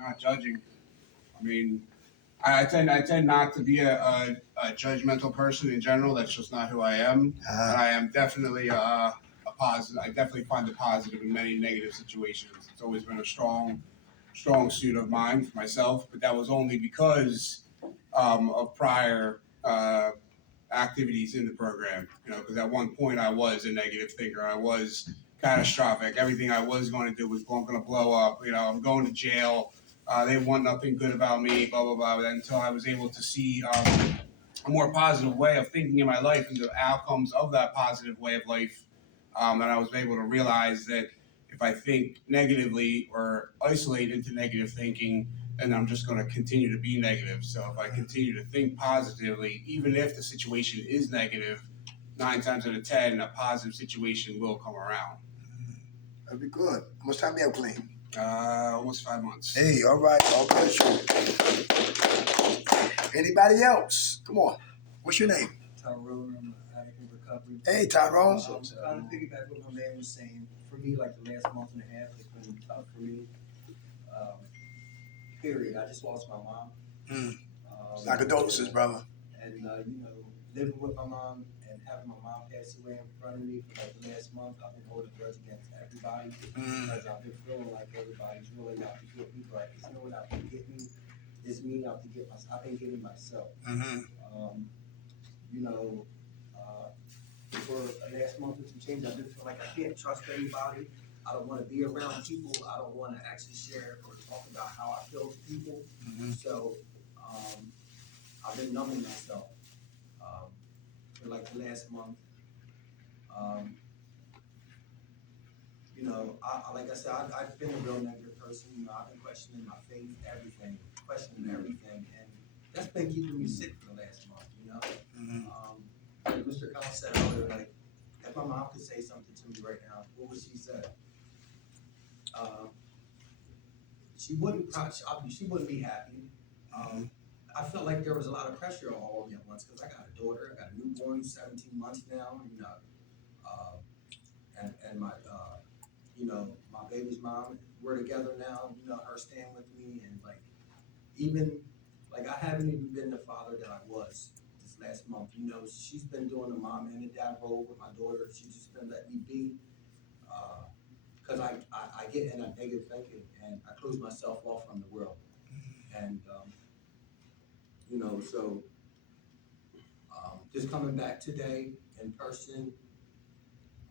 not judging. I mean, I tend not to be a judgmental person in general. That's just not who I am. And I am definitely a positive. I definitely find the positive in many negative situations. It's always been a strong suit of mine for myself. But that was only because of prior activities in the program. Because at one point I was a negative thinker. I was catastrophic. Everything I was going to do was going to blow up. I'm going to jail. They want nothing good about me. Blah blah blah. Until I was able to see a more positive way of thinking in my life and the outcomes of that positive way of life, and I was able to realize that if I think negatively or isolate into negative thinking, then I'm just going to continue to be negative. So if I continue to think positively, even if the situation is negative, 9 times out of 10, a positive situation will come around. That'd be good. How much time you have clean? Almost 5 months. Hey, all right. All good. Anybody else? Come on. What's your name? Tyrone, I'm an addict in recovery. Hey, Tyrone. Kind of piggyback what my man was saying. For me, like the last month and a half has been tough for me. Period. I just lost my mom. My condolences, brother. And living with my mom and having my mom pass away in front of me for like the last month, I've been holding grudge against everybody because I've been feeling like everybody's really out to get me, but it's no one out to get me. It's me out to get myself. I've been getting myself. For the last month or two change, I've been feeling like I can't trust anybody. I don't want to be around people. I don't want to actually share or talk about how I feel to people. So I've been numbing myself for like the last month. Like I said, I've been a real negative person. I've been questioning my faith, questioning everything, and that's been keeping me sick for the last month. Like Mr. Kyle said earlier, like if my mom could say something to me right now, what would she say? She wouldn't be happy. I felt like there was a lot of pressure on all of me at once because I got a daughter, I got a newborn, 17 months now, and my my baby's mom, we're together now, her staying with me, and I haven't even been the father that I was this last month. She's been doing the mom and the dad role with my daughter. She's just been letting me be. Because I get in a negative thinking and I close myself off from the world. And, just coming back today in person,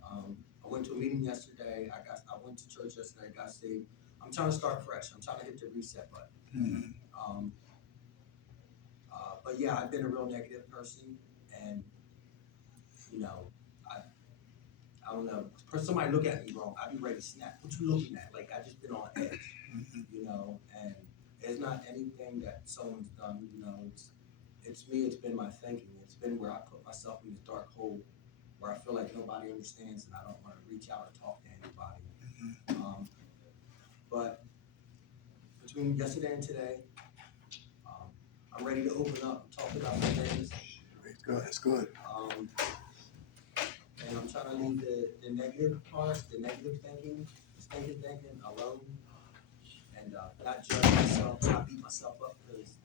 I went to a meeting yesterday. I went to church yesterday, got saved. I'm trying to start fresh. I'm trying to hit the reset button. But yeah, I've been a real negative person, and I don't know. Somebody look at me wrong, I'd be ready to snap. What you looking at? Like I just been on edge, and it's not anything that someone's done. It's me. It's been my thinking. It's been where I put myself in this dark hole where I feel like nobody understands and I don't want to reach out or talk to anybody. But between yesterday and today, I'm ready to open up and talk about some things. It's good. It's good. And I'm trying to leave the negative part, the negative thinking, the stinking thinking alone, and not judge myself, not beat myself up, because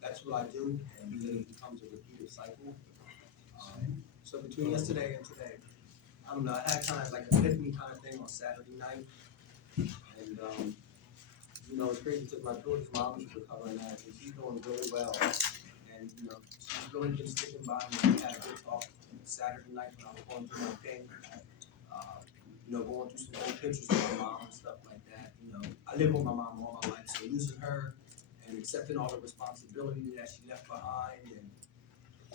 that's what I do, and then it becomes a repeated cycle. So between yesterday and today, I don't know, I had kind of like a epiphany kind of thing on Saturday night, and it's crazy because my daughter's mom is recovering that, and she's doing really well, and she's really been sticking by me. We had a good talk Saturday night when I was going through my pain, going through some old pictures of my mom and stuff like that. I lived with my mom all my life, so losing her and accepting all the responsibility that she left behind and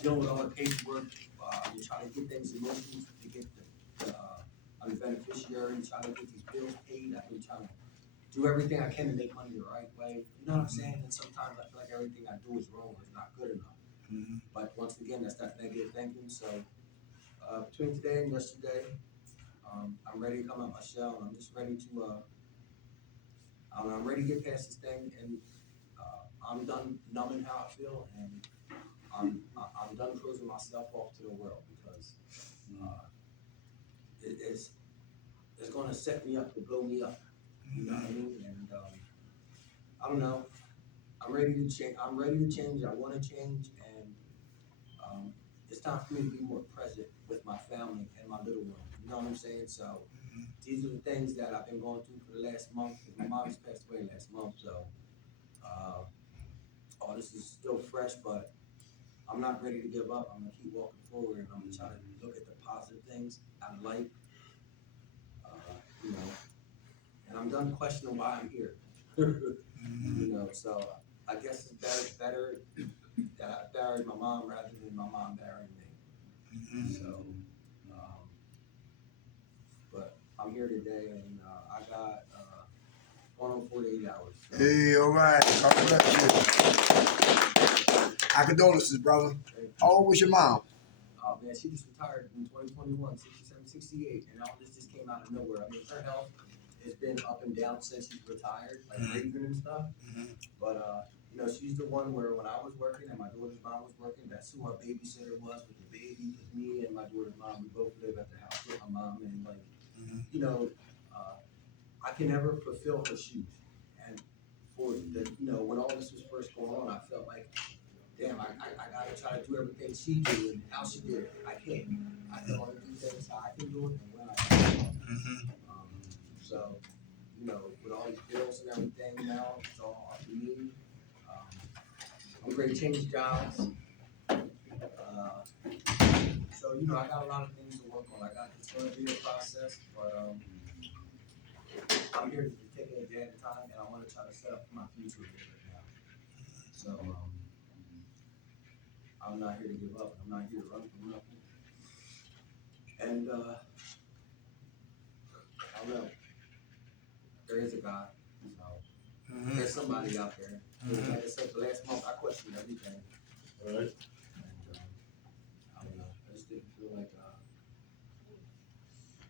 dealing with all the paperwork, and trying to get things in motion to get I'm a beneficiary, trying to get these bills paid. I've been trying to do everything I can to make money the right way. You know what I'm saying? And sometimes I feel like everything I do is wrong or is not good enough. But once again, that's that negative thinking. So between today and yesterday, I'm ready to come out my shell, and I'm just ready to. I'm ready to get past this thing, and I'm done numbing how I feel, and I'm done closing myself off to the world because it's going to set me up to blow me up. You know what I mean? And don't know. I'm ready to change. I want to change, and it's time for me to be more present with my family and my little one. You know what I'm saying? So these are the things that I've been going through for the last month. Because my mom just passed away last month, so all this is still fresh, but I'm not ready to give up. I'm gonna keep walking forward, and I'm gonna try to look at the positive things out of life. You know, and I'm done questioning why I'm here. You know, so I guess it's better that I buried my mom rather than my mom burying me. So, but I'm here today, and I got 148 hours. So. Hey, all right. God bless you. Our condolences, brother. How old was your mom? Oh man, she just retired in 2021, 67, 68, and all this just came out of nowhere. I mean, her health has been up and down since she's retired, like breathing and stuff. But you know, she's the one where when I was working and my daughter's mom was working, that's who our babysitter was with the baby. Because me and my daughter's mom, we both live at the house with my mom, and like, you know, I can never fulfill her shoes. And for the, you know, when all this was first going on, I felt like, damn, I gotta try to do everything she did and how she did it. I can't. I can only do things how I can do it and when I can do it. So, you know, with all these bills and everything now, it's all up to me. I'm ready to change jobs. So, you know, I got a lot of things to work on. It's going to be a process, but I'm here to take it a day at a time, and I want to try to set up for my future right now. So, I'm not here to give up. I'm not here to run from nothing. And I don't know. There is a God. So there's somebody out there. Like I said, the last month I questioned everything. All right. And I don't know. I just didn't feel like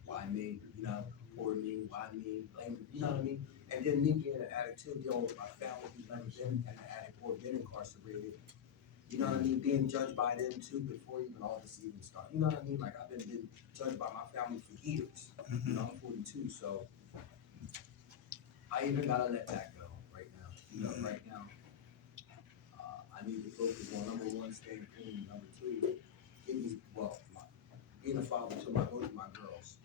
why me? You know, poor me, why me, blame me, you know what I mean? And then me being an addict too, dealing with my family who's never been an addict or been incarcerated. You know what I mean? Being judged by them too before even all this even started. You know what I mean? Like I've been judged by my family for years. You know, I'm 42, so I even gotta let that go right now. You know, right now, I need to focus on number one, staying clean. Number two, being a father to both of my girls,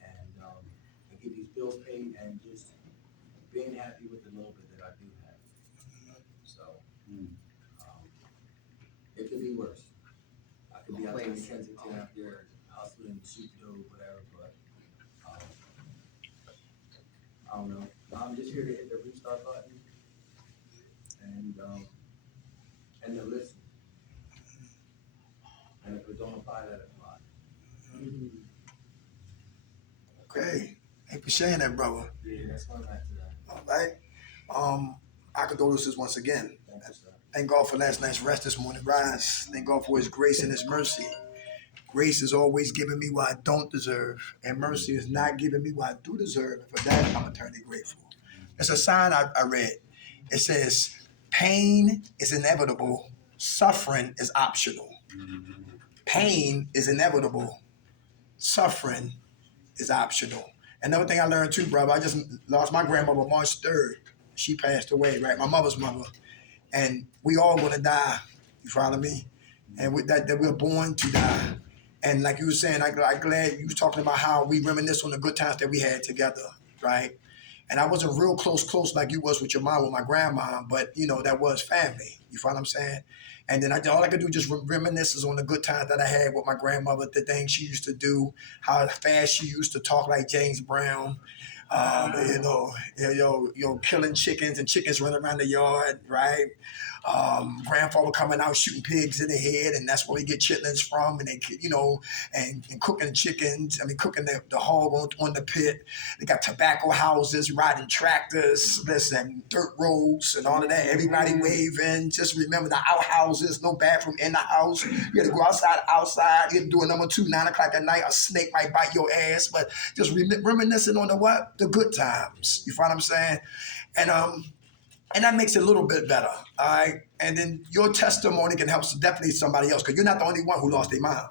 and get these bills paid, and just being happy with the little bit that I do have. So, it could be worse. I could be out there in Kensington out there hustling, shooting dough, whatever, but I don't know. I'm just here to hit the restart button and to listen. And if it don't apply, let it apply. Okay. Thank you for sharing that, brother. Yeah, that's where I'm at today. All right. Our condolences once again. Thank you, sir. Thank God for last night's rest this morning, rise. Thank God for his grace and his mercy. Grace is always giving me what I don't deserve, and mercy is not giving me what I do deserve. And for that, I'm eternally grateful. It's a sign I read. It says, pain is inevitable, suffering is optional. Pain is inevitable, suffering is optional. Another thing I learned too, brother, I just lost my grandmother March 3rd. She passed away, right? My mother's mother. And we all gonna die. You follow me? And with that we're born to die. And like you were saying, I'm glad you was talking about how we reminisce on the good times that we had together, right? And I wasn't real close like you was with your mom, with my grandma, but you know, that was family. You follow what I'm saying? And then all I could do just reminisce on the good times that I had with my grandmother, the things she used to do, how fast she used to talk like James Brown, killing chickens and chickens running around the yard, right? Grandfather coming out shooting pigs in the head, and that's where we get chitlins from, and they, and cooking chickens. I mean, cooking the hog on the pit. They got tobacco houses, riding tractors, listen, dirt roads, and all of that. Everybody waving. Just remember the outhouses, no bathroom in the house. You had to go outside. You had to do a number 2, 9 o'clock at night. A snake might bite your ass, but just reminiscing on the good times. You find what I'm saying? And that makes it a little bit better, all right? And then your testimony can help definitely somebody else, because you're not the only one who lost their mom.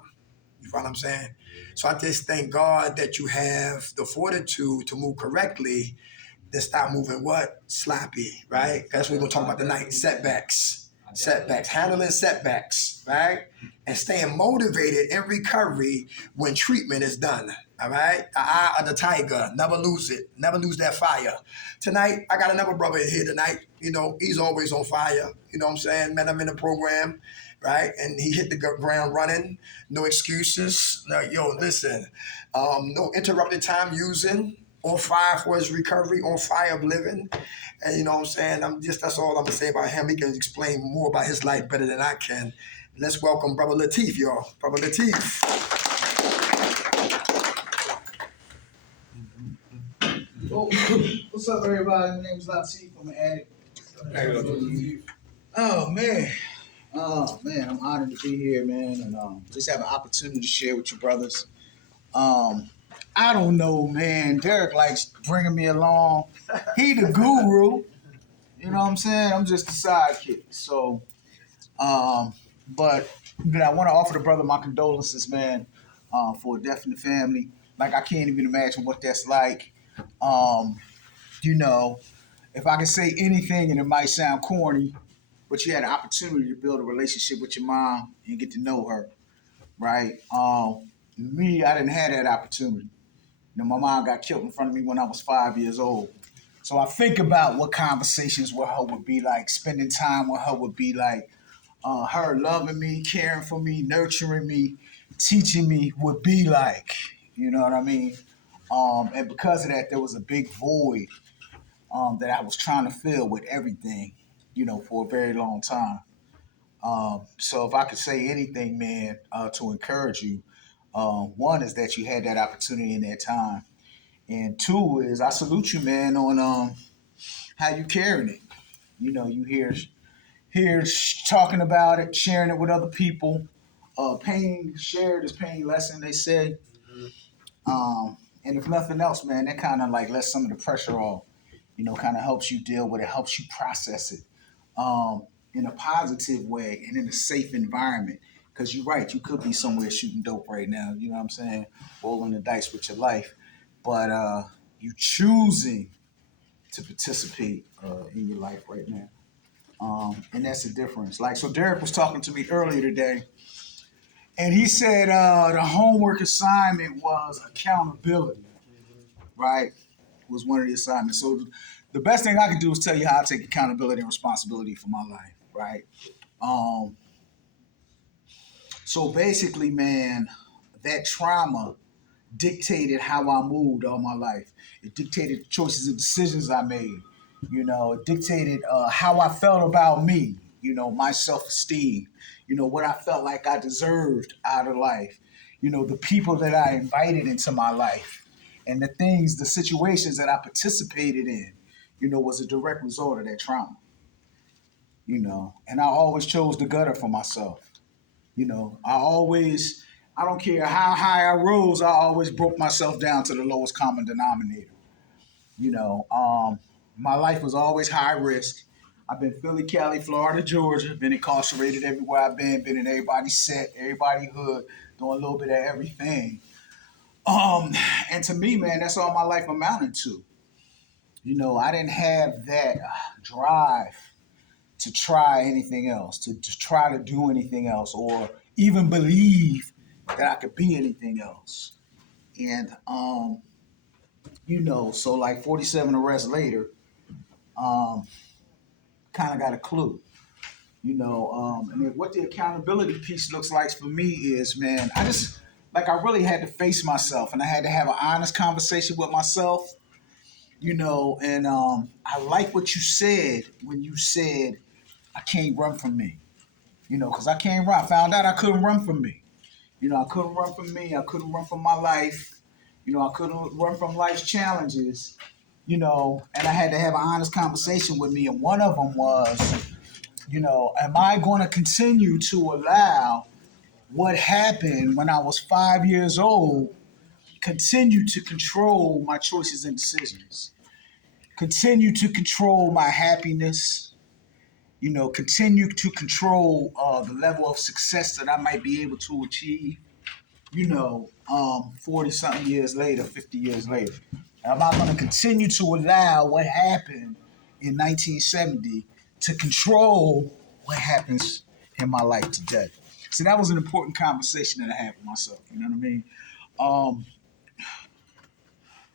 You follow what I'm saying? So I just thank God that you have the fortitude to move correctly then stop moving what? Sloppy, right? That's what we're gonna talk about tonight. Setbacks, handling setbacks, right? And staying motivated in recovery when treatment is done. All right, the eye of the tiger, never lose it, never lose that fire. Tonight, I got another brother here tonight. You know, he's always on fire. You know what I'm saying? Met him in the program, right? And he hit the ground running. No excuses. No, yo, listen, no interrupted time using. On fire for his recovery, on fire of living. And you know what I'm saying? That's all I'm gonna say about him. He can explain more about his life better than I can. Let's welcome Brother Latif, y'all. Brother Latif. Oh, what's up, everybody? My name is Latif. I'm an addict. Oh man, I'm honored to be here, man, and just have an opportunity to share with you brothers. I don't know, man. Derek likes bringing me along. He the guru. You know what I'm saying? I'm just the sidekick. So, but I want to offer the brother my condolences, man, for a death in the family. Like I can't even imagine what that's like. You know, if I can say anything, and it might sound corny, but you had an opportunity to build a relationship with your mom and get to know her, right? Me, I didn't have that opportunity. You know, my mom got killed in front of me when I was 5 years old. So I think about what conversations with her would be like, spending time with her would be like, her loving me, caring for me, nurturing me, teaching me would be like. You know what I mean? And because of that, there was a big void that I was trying to fill with everything, you know, for a very long time. So if I could say anything, man, to encourage you, one is that you had that opportunity in that time, and two is I salute you, man, on how you carrying it. You know, you talking about it, sharing it with other people. Pain shared is pain lesson, they say. And if nothing else, man, that kind of like lets some of the pressure off. You know, kind of helps you deal with it, helps you process it in a positive way and in a safe environment. Because you're right, you could be somewhere shooting dope right now. You know what I'm saying? Rolling the dice with your life, but you choosing to participate in your life right now. And that's the difference. Like, so Derek was talking to me earlier today, and he said the homework assignment was accountability, right? Was one of the assignments. So the best thing I can do is tell you how I take accountability and responsibility for my life, right? Um, so basically, man, that trauma dictated how I moved all my life. It dictated the choices and decisions I made. You know, it dictated how I felt about me, you know, my self-esteem, you know, what I felt like I deserved out of life, you know, the people that I invited into my life and the things, the situations that I participated in, you know, was a direct result of that trauma, you know, and I always chose the gutter for myself. You know, I don't care how high I rose, I always broke myself down to the lowest common denominator. You know, my life was always high risk. I've been Philly, Cali, Florida, Georgia, been incarcerated everywhere I've been in everybody's set, everybody's hood, doing a little bit of everything. Um, and to me, man, that's all my life amounted to. You know, I didn't have that drive to try anything else, to try to do anything else, or even believe that I could be anything else. And you know, so like 47 arrests later, um, kind of got a clue. You know, and then what the accountability piece looks like for me is, man, I really had to face myself, and I had to have an honest conversation with myself. You know, and I like what you said when you said I can't run from me. You know, because I can't run. I found out I couldn't run from me. You know, I couldn't run from me. I couldn't run from my life. You know, I couldn't run from life's challenges. You know, and I had to have an honest conversation with me. And one of them was, you know, am I going to continue to allow what happened when I was 5 years old continue to control my choices and decisions? Continue to control my happiness, you know, continue to control the level of success that I might be able to achieve, you know, 40 something years later, 50 years later. Am I going to continue to allow what happened in 1970 to control what happens in my life today? So that was an important conversation that I had with myself. You know what I mean? Um,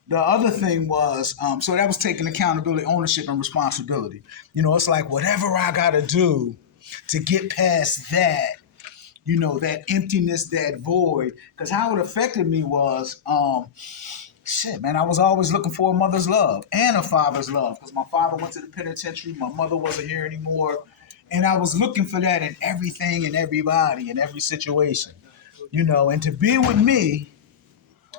the other thing was, so that was taking accountability, ownership, and responsibility. You know, it's like whatever I got to do to get past that, you know, that emptiness, that void. Because how it affected me was, shit, man, I was always looking for a mother's love and a father's love. Because my father went to the penitentiary, my mother wasn't here anymore. And I was looking for that in everything and everybody, in every situation. You know, and to be with me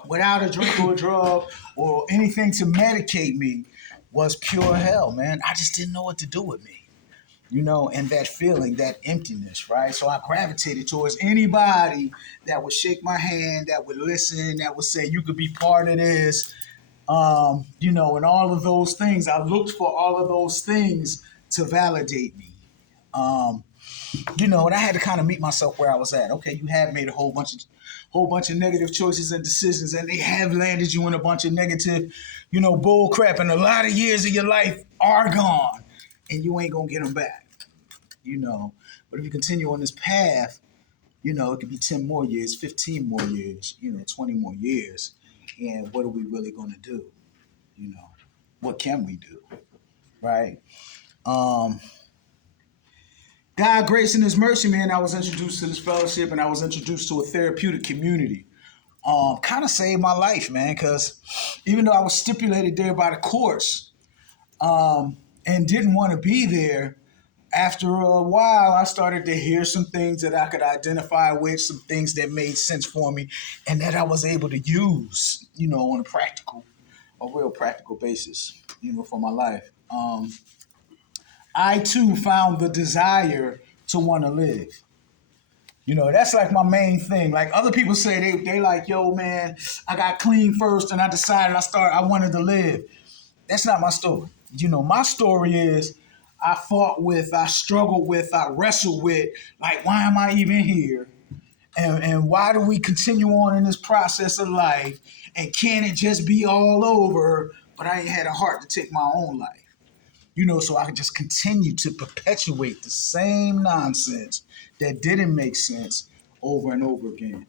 without a drink or a drug or anything to medicate me was pure hell, man. I just didn't know what to do with me, you know, and that feeling, that emptiness, right? So I gravitated towards anybody that would shake my hand, that would listen, that would say, you could be part of this, you know, and all of those things. I looked for all of those things to validate me. Um, you know, and I had to kind of meet myself where I was at. Okay, you have made a whole bunch of negative choices and decisions, and they have landed you in a bunch of negative, you know, bull crap, and a lot of years of your life are gone, and you ain't gonna get them back, you know. But if you continue on this path, you know, it could be 10 more years, 15 more years, you know, 20 more years, and what are we really gonna do? You know, what can we do, right? Um, God, grace, and His mercy, man, I was introduced to this fellowship and I was introduced to a therapeutic community. Kind of saved my life, man, because even though I was stipulated there by the courts and didn't want to be there, after a while, I started to hear some things that I could identify with, some things that made sense for me, and that I was able to use, you know, on a real practical basis, you know, for my life. I too found the desire to want to live. You know, that's like my main thing. Like other people say they like, yo, man, I got clean first and I decided I wanted to live. That's not my story. You know, my story is I fought with, I struggled with, I wrestled with, like, why am I even here? And why do we continue on in this process of life? And can it just be all over? But I ain't had a heart to take my own life. You know, so I could just continue to perpetuate the same nonsense that didn't make sense over and over again.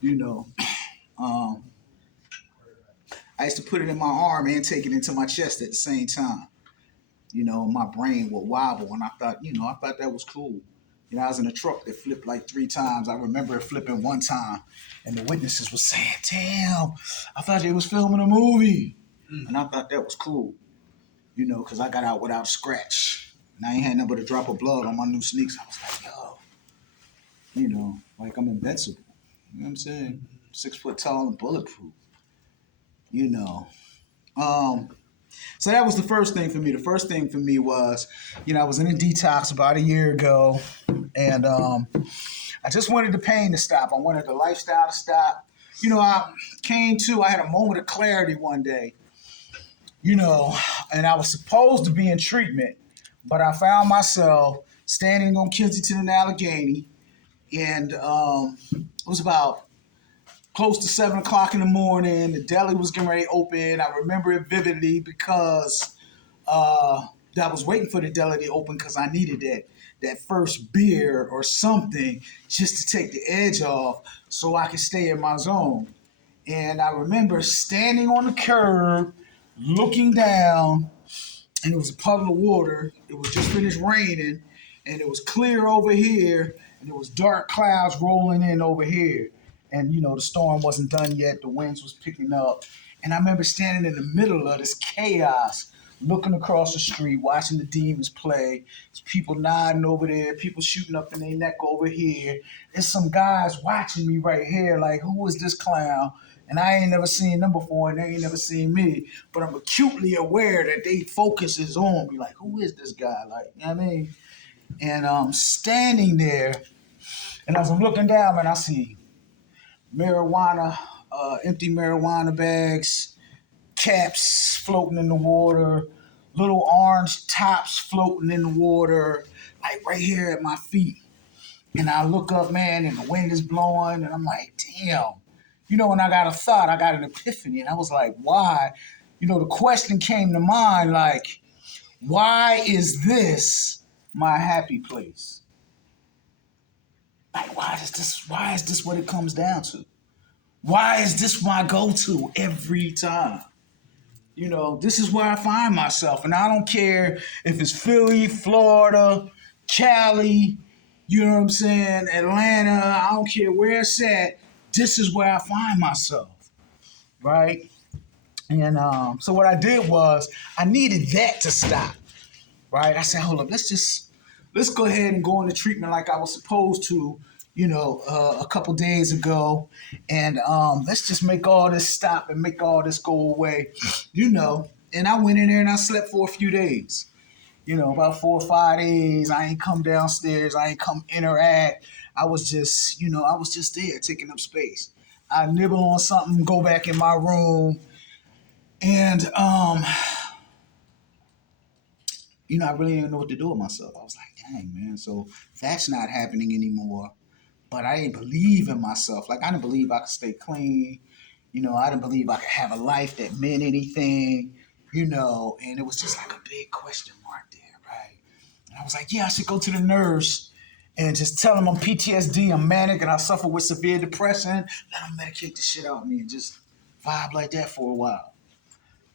You know, um, I used to put it in my arm and take it into my chest at the same time. You know, my brain would wobble, and I thought that was cool. You know, I was in a truck that flipped like 3 times. I remember it flipping one time, and the witnesses were saying, "Damn, I thought they was filming a movie," and I thought that was cool. You know, because I got out without a scratch. And I ain't had nothing but a drop of blood on my new sneaks. I was like, yo, you know, like I'm invincible. You know what I'm saying? 6 foot tall and bulletproof. You know. Um, so that was the first thing for me. The first thing for me was, you know, I was in a detox about a year ago, and I just wanted the pain to stop. I wanted the lifestyle to stop. You know, I had a moment of clarity one day, you know, and I was supposed to be in treatment, but I found myself standing on Kensington and Allegheny, and it was about close to 7 o'clock in the morning. The deli was getting ready to open. I remember it vividly because I was waiting for the deli to open because I needed that first beer or something just to take the edge off so I could stay in my zone. And I remember standing on the curb, looking down, and it was a puddle of water. It was just finished raining, and it was clear over here, and there was dark clouds rolling in over here. And you know, the storm wasn't done yet. The winds was picking up, and I remember standing in the middle of this chaos, looking across the street, watching the demons play. There's people nodding over there, people shooting up in their neck over here. There's some guys watching me right here, like, who is this clown? And I ain't never seen them before, and they ain't never seen me. But I'm acutely aware that they focus is on me. Like, who is this guy? Like, you know what I mean? And I'm standing there, and as I'm looking down, man, I see marijuana, empty marijuana bags, caps floating in the water, little orange tops floating in the water, like right here at my feet. And I look up, man, and the wind is blowing, and I'm like, damn. You know, when I got a thought, I got an epiphany, and I was like, why the question came to mind like, why is this my happy place? Like, why is this what it comes down to? Why is this my go-to every time? This is where I find myself. And I don't care if it's Philly, Florida, Cali, you know what I'm saying, Atlanta, I don't care where it's at. This is where I find myself, right? And so what I did was I needed that to stop, right? I said, hold up, let's go ahead and go into treatment like I was supposed to, a couple days ago, and let's just make all this stop and make all this go away, And I went in there and I slept for a few days, about 4 or 5 days. I ain't come downstairs, I ain't come interact. I was just, there taking up space. I nibble on something, go back in my room, and I really didn't know what to do with myself. I was like, dang, man, so that's not happening anymore. But I didn't believe in myself. Like, I didn't believe I could stay clean. I didn't believe I could have a life that meant anything, and it was just like a big question mark there, right? And I was like, yeah, I should go to the nurse and just tell them I'm PTSD, I'm manic, and I suffer with severe depression. Let them medicate the shit out of me and just vibe like that for a while.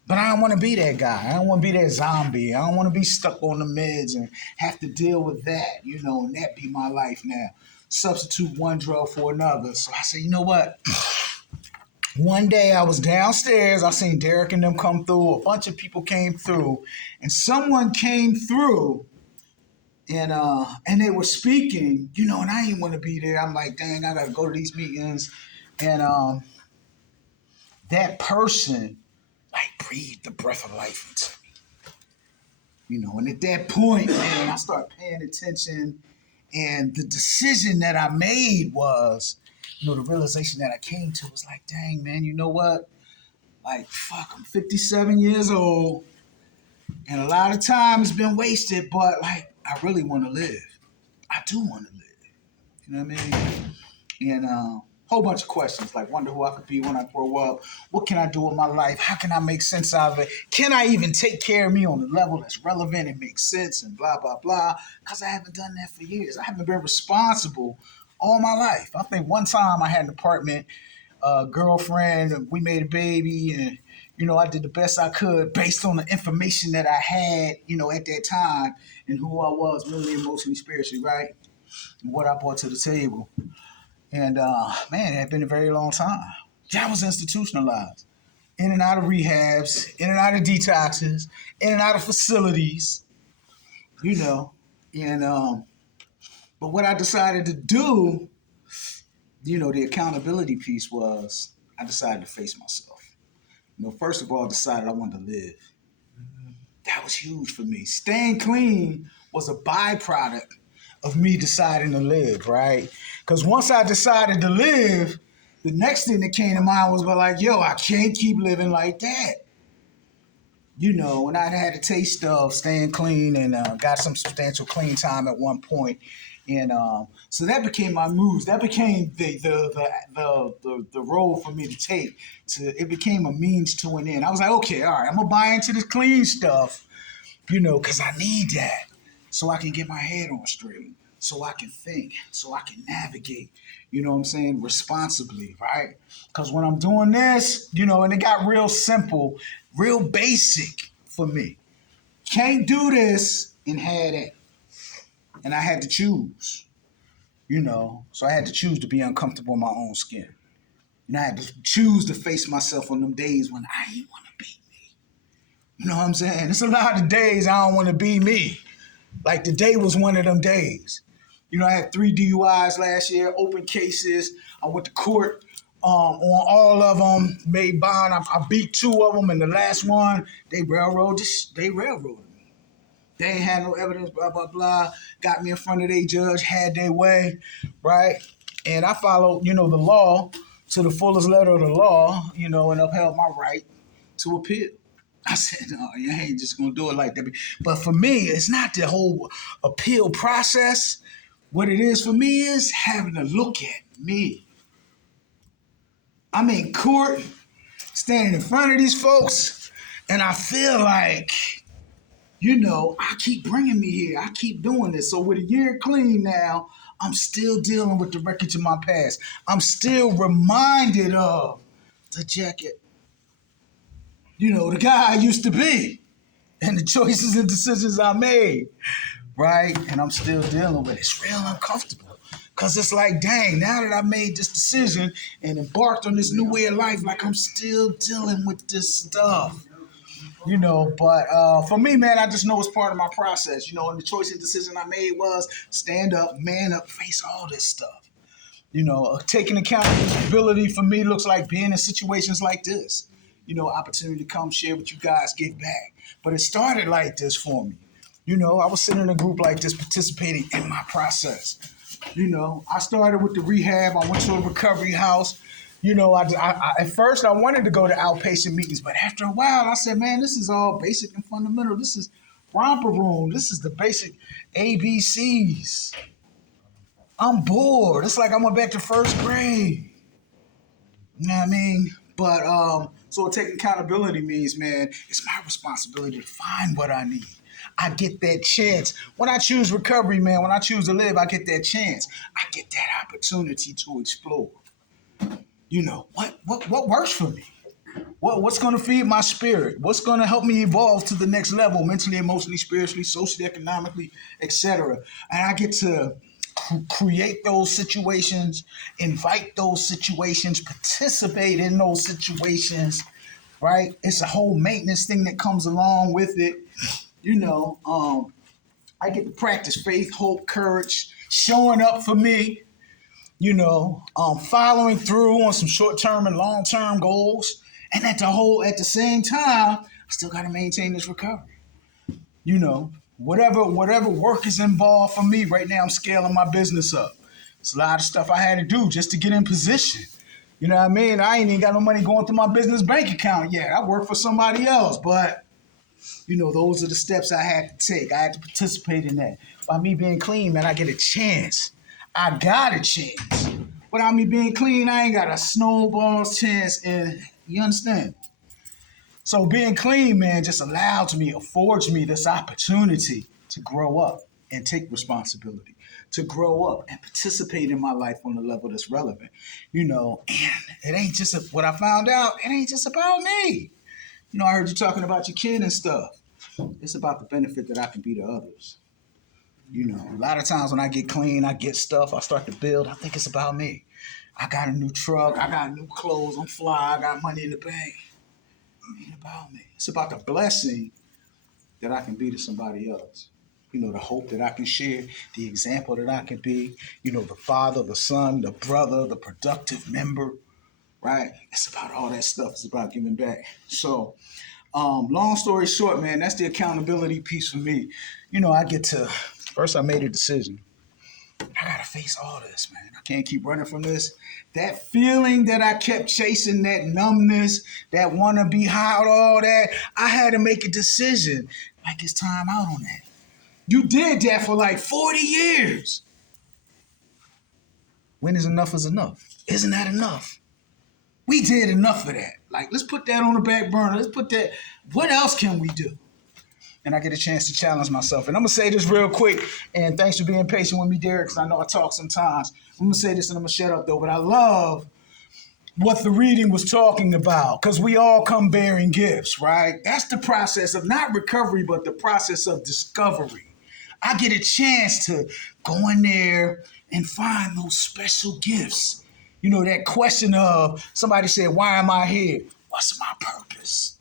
But I don't want to be that guy. I don't want to be that zombie. I don't want to be stuck on the meds and have to deal with that, and that be my life now. Substitute one drug for another. So I said, you know what? One day I was downstairs. I seen Derek and them come through. A bunch of people came through. And someone came through and they were speaking, and I didn't want to be there. I'm like, dang, I got to go to these meetings. And that person breathed the breath of life into me. And at that point, man, I started paying attention, and the decision that I made was, the realization that I came to was like, dang, man, you know what? Like, fuck, I'm 57 years old, and a lot of time has been wasted, but I really want to live. I do want to live. You know what I mean? And whole bunch of questions, like wonder who I could be when I grow up. What can I do with my life? How can I make sense out of it? Can I even take care of me on a level that's relevant and makes sense and blah, blah, blah? Because I haven't done that for years. I haven't been responsible all my life. I think one time I had an apartment, girlfriend, and we made a baby, and I did the best I could based on the information that I had, at that time, and who I was mentally, emotionally, spiritually, right? And what I brought to the table. And man, it had been a very long time. I was institutionalized, in and out of rehabs, in and out of detoxes, in and out of facilities, And but what I decided to do, the accountability piece was I decided to face myself. First of all, I decided I wanted to live. That was huge for me. Staying clean was a byproduct of me deciding to live, right? Because once I decided to live, the next thing that came to mind was like, yo, I can't keep living like that. And I had a taste of staying clean and got some substantial clean time at one point. And so that became my moves. That became the role for me to take. It became a means to an end. I was like, okay, all right, I'm going to buy into this clean stuff, because I need that. So I can get my head on straight, so I can think, so I can navigate, responsibly, right? Because when I'm doing this, and it got real simple, real basic for me. Can't do this and have that. And I had to choose, So I had to choose to be uncomfortable in my own skin. And I had to choose to face myself on them days when I ain't want to be me. You know what I'm saying? It's a lot of days I don't want to be me. Like today was one of them days. I had 3 DUIs last year, open cases. I went to court on all of them, made bond. I beat 2 of them, and the last one, they railroaded me. They ain't had no evidence, blah, blah, blah. Got me in front of their judge, had their way, right? And I followed, the law to the fullest letter of the law, and upheld my right to appeal. I said, no, you ain't just going to do it like that. But for me, it's not the whole appeal process. What it is for me is having to look at me. I'm in court, standing in front of these folks. And I feel like, you know, I keep bringing me here. I keep doing this. So with a year clean now, I'm still dealing with the wreckage of my past. I'm still reminded of the jacket, you know, the guy I used to be and the choices and decisions I made, right? And I'm still dealing with it. It's real uncomfortable. Because it's like, dang, now that I made this decision and embarked on this new way of life, like I'm still dealing with this stuff. You know, but for me, man, I just know it's part of my process, you know, and the choice and decision I made was stand up, man up, face all this stuff. You know, taking accountability for me looks like being in situations like this. You know, opportunity to come share with you guys, give back. But it started like this for me. You know, I was sitting in a group like this, participating in my process. You know, I started with the rehab. I went to a recovery house. You know, at first I wanted to go to outpatient meetings, but after a while I said, man, this is all basic and fundamental. This is romper room. This is the basic ABCs. I'm bored. It's like I went back to first grade. You know what I mean? But so taking accountability means, man, it's my responsibility to find what I need. I get that chance. When I choose recovery, man, when I choose to live, I get that chance. I get that opportunity to explore. You know, what works for me? What's going to feed my spirit? What's going to help me evolve to the next level, mentally, emotionally, spiritually, socially, economically, etc. And I get to create those situations, invite those situations, participate in those situations, right? It's a whole maintenance thing that comes along with it. You know, I get to practice faith, hope, courage, showing up for me, you know, following through on some short-term and long-term goals. And at the same time, I still got to maintain this recovery. You know, whatever work is involved for me right now, I'm scaling my business up. It's a lot of stuff I had to do just to get in position. You know what I mean? I ain't even got no money going through my business bank account yet. I work for somebody else, but you know, those are the steps I had to take. I had to participate in that. By me being clean, man, I get a chance. I got a chance. Without me being clean, I ain't got a snowball's chance. And you understand? So being clean, man, just affords me this opportunity to grow up and take responsibility, to grow up and participate in my life on a level that's relevant. You know, and it ain't just what I found out. It ain't just about me. You know, I heard you talking about your kid and stuff. It's about the benefit that I can be to others. You know, a lot of times when I get clean, I get stuff, I start to build, I think it's about me. I got a new truck, I got new clothes, I'm fly, I got money in the bank. It ain't about me. It's about the blessing that I can be to somebody else. You know, the hope that I can share, the example that I can be, you know, the father, the son, the brother, the productive member, right? It's about all that stuff. It's about giving back. So, long story short, man, that's the accountability piece for me. You know, first I made a decision. I gotta face all this, man. I can't keep running from this. That feeling that I kept chasing, that numbness, that wanna be high, all that, I had to make a decision. Like it's time out on that. You did that for like 40 years. When is enough is enough? Isn't that enough? We did enough of that. Like, let's put that on the back burner. Let's put that. What else can we do? And I get a chance to challenge myself. And I'm going to say this real quick. And thanks for being patient with me, Derek, because I know I talk sometimes. I'm going to say this and I'm going to shut up, though. But I love what the reading was talking about, because we all come bearing gifts, right? That's the process of not recovery, but the process of discovery. I get a chance to go in there and find those special gifts. You know, that question of somebody said, why am I here? What's my purpose?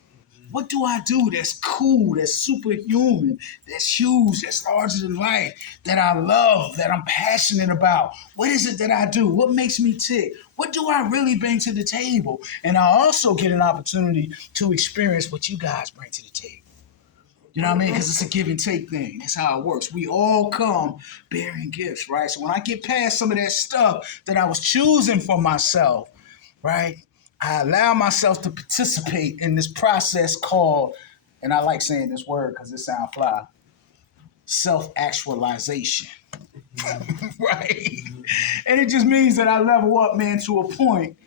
What do I do that's cool, that's superhuman, that's huge, that's larger than life, that I love, that I'm passionate about? What is it that I do? What makes me tick? What do I really bring to the table? And I also get an opportunity to experience what you guys bring to the table. You know what I mean? Because it's a give and take thing. That's how it works. We all come bearing gifts, right? So when I get past some of that stuff that I was choosing for myself, right? I allow myself to participate in this process called, and I like saying this word because it sounds fly, self-actualization, right? And it just means that I level up, man, to a point,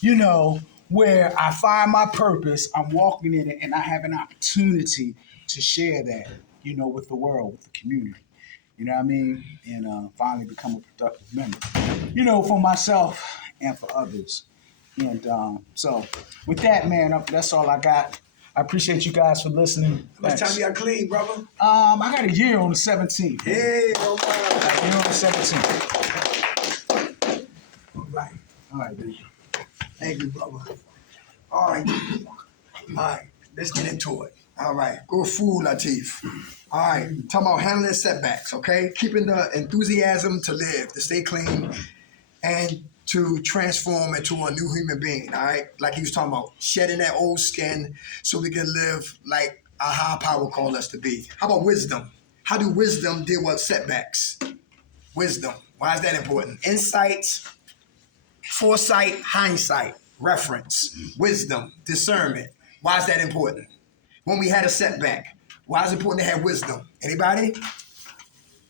you know, where I find my purpose, I'm walking in it, and I have an opportunity to share that, with the world, with the community. You know what I mean? And finally become a productive member, for myself and for others. And so, with that, man, that's all I got. I appreciate you guys for listening. How much time you got clean, brother? I got a year on the 17th. Hey, all A right. year on the 17th. All right. All right, dude. Thank you, brother. All right. All right. Let's get into it. All right. Go fool, Latif. All right. Talking about handling setbacks, okay? Keeping the enthusiasm to live, to stay clean, and to transform into a new human being, all right? Like he was talking about, shedding that old skin so we can live like our high power called us to be. How about wisdom? How do wisdom deal with setbacks? Wisdom. Why is that important? Insight, foresight, hindsight, reference, wisdom, discernment. Why is that important? When we had a setback, why is it important to have wisdom? Anybody?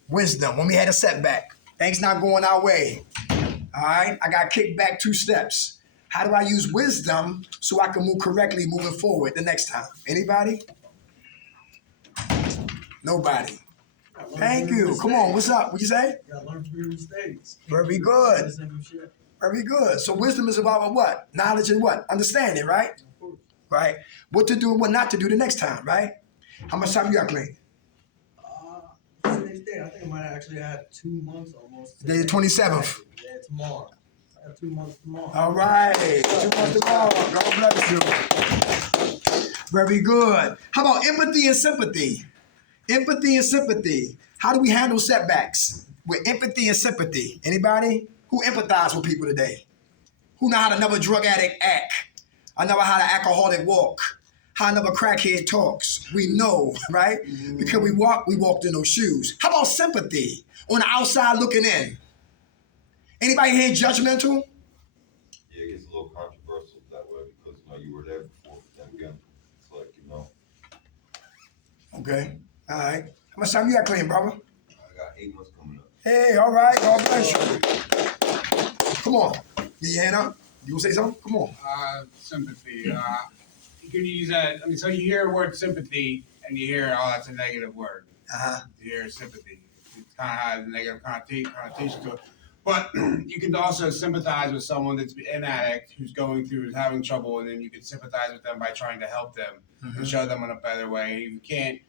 Wisdom. When we had a setback, things not going our way. All right, I got kicked back 2 steps. How do I use wisdom so I can move correctly moving forward the next time? Anybody? Nobody. Thank you. Come on, what's up? What you say? You gotta learn from your mistakes. Very good. Very good. So wisdom is about what? Knowledge and what? Understanding, right? Right. What to do and what not to do the next time, right? How much time you got, Clean? Today's day, I think I might have actually had 2 months almost. Day 27th. Yeah, tomorrow. I have 2 months tomorrow. All right. 2 months tomorrow. God bless you. Very good. How about empathy and sympathy? Empathy and sympathy. How do we handle setbacks? With empathy and sympathy. Anybody? Who empathize with people today? Who know how another drug addict act? I know how the alcoholic walk. How another crackhead talks. We know, right? Because we walked in those shoes. How about sympathy? On the outside looking in. Anybody here judgmental? Yeah, it gets a little controversial that way because you were there before, but then again, it's like Okay. All right. How much time you got, Clean, brother? I got 8 months coming up. Hey, all right. God bless you. Come on. Get your hand up. You want to say something? Come on. Sympathy. You can use that. I mean, so you hear the word sympathy and you hear, oh, that's a negative word. Uh-huh. You hear sympathy. It kind of has a negative connotation to it. But you can also sympathize with someone that's an addict who's going through, who's having trouble, and then you can sympathize with them by trying to help them and show them in a better way. And if you can't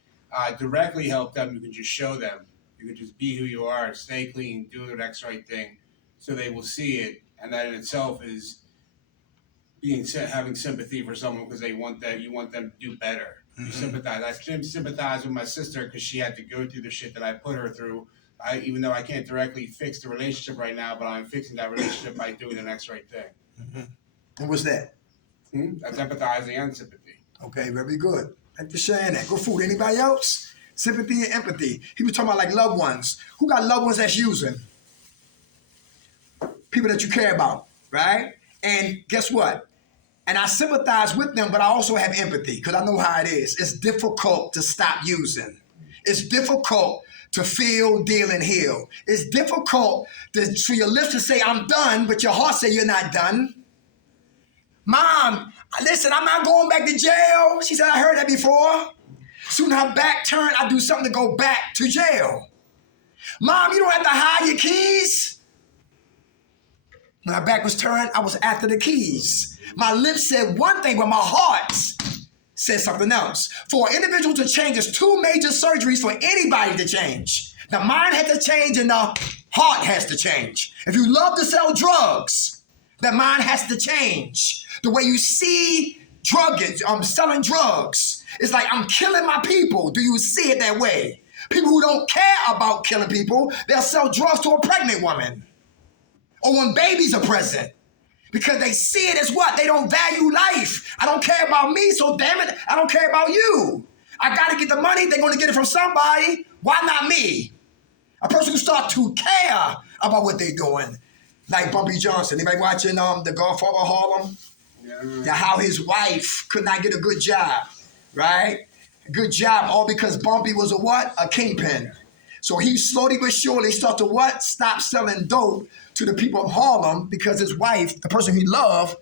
directly help them, you can just show them. You can just be who you are, stay clean, do the next right thing, so they will see it. And that in itself is having sympathy for someone because you want them to do better. You sympathize. I sympathize with my sister because she had to go through the shit that I put her through. Even though I can't directly fix the relationship right now, but I'm fixing that relationship by doing the next right thing. And what's that? That's empathizing and sympathy. Okay, very good. Thanks for sharing that. Go food. Anybody else? Sympathy and empathy. He was talking about like loved ones. Who got loved ones that's using? People that you care about, right? And guess what? And I sympathize with them, but I also have empathy because I know how it is. It's difficult to stop using. It's difficult to feel, deal, and heal. It's difficult for your lips to say, I'm done, but your heart say you're not done. Mom, listen, I'm not going back to jail. She said, I heard that before. Soon her back turned, I do something to go back to jail. Mom, you don't have to hide your keys. When her back was turned, I was after the keys. My lips said one thing, but my heart said something else. For an individual to change, there's 2 major surgeries for anybody to change. The mind has to change and the heart has to change. If you love to sell drugs, the mind has to change. The way you see selling drugs, it's like I'm killing my people. Do you see it that way? People who don't care about killing people, they'll sell drugs to a pregnant woman. Or when babies are present. Because they see it as what? They don't value life. I don't care about me, so damn it, I don't care about you. I got to get the money. They're going to get it from somebody. Why not me? A person who starts to care about what they're doing. Like Bumpy Johnson. Anybody watching The Godfather of Harlem? Yeah. How his wife could not get a good job, right? A good job, all because Bumpy was a what? A kingpin. So he slowly but surely started to what? Stop selling dope to the people of Harlem because his wife, the person he loved,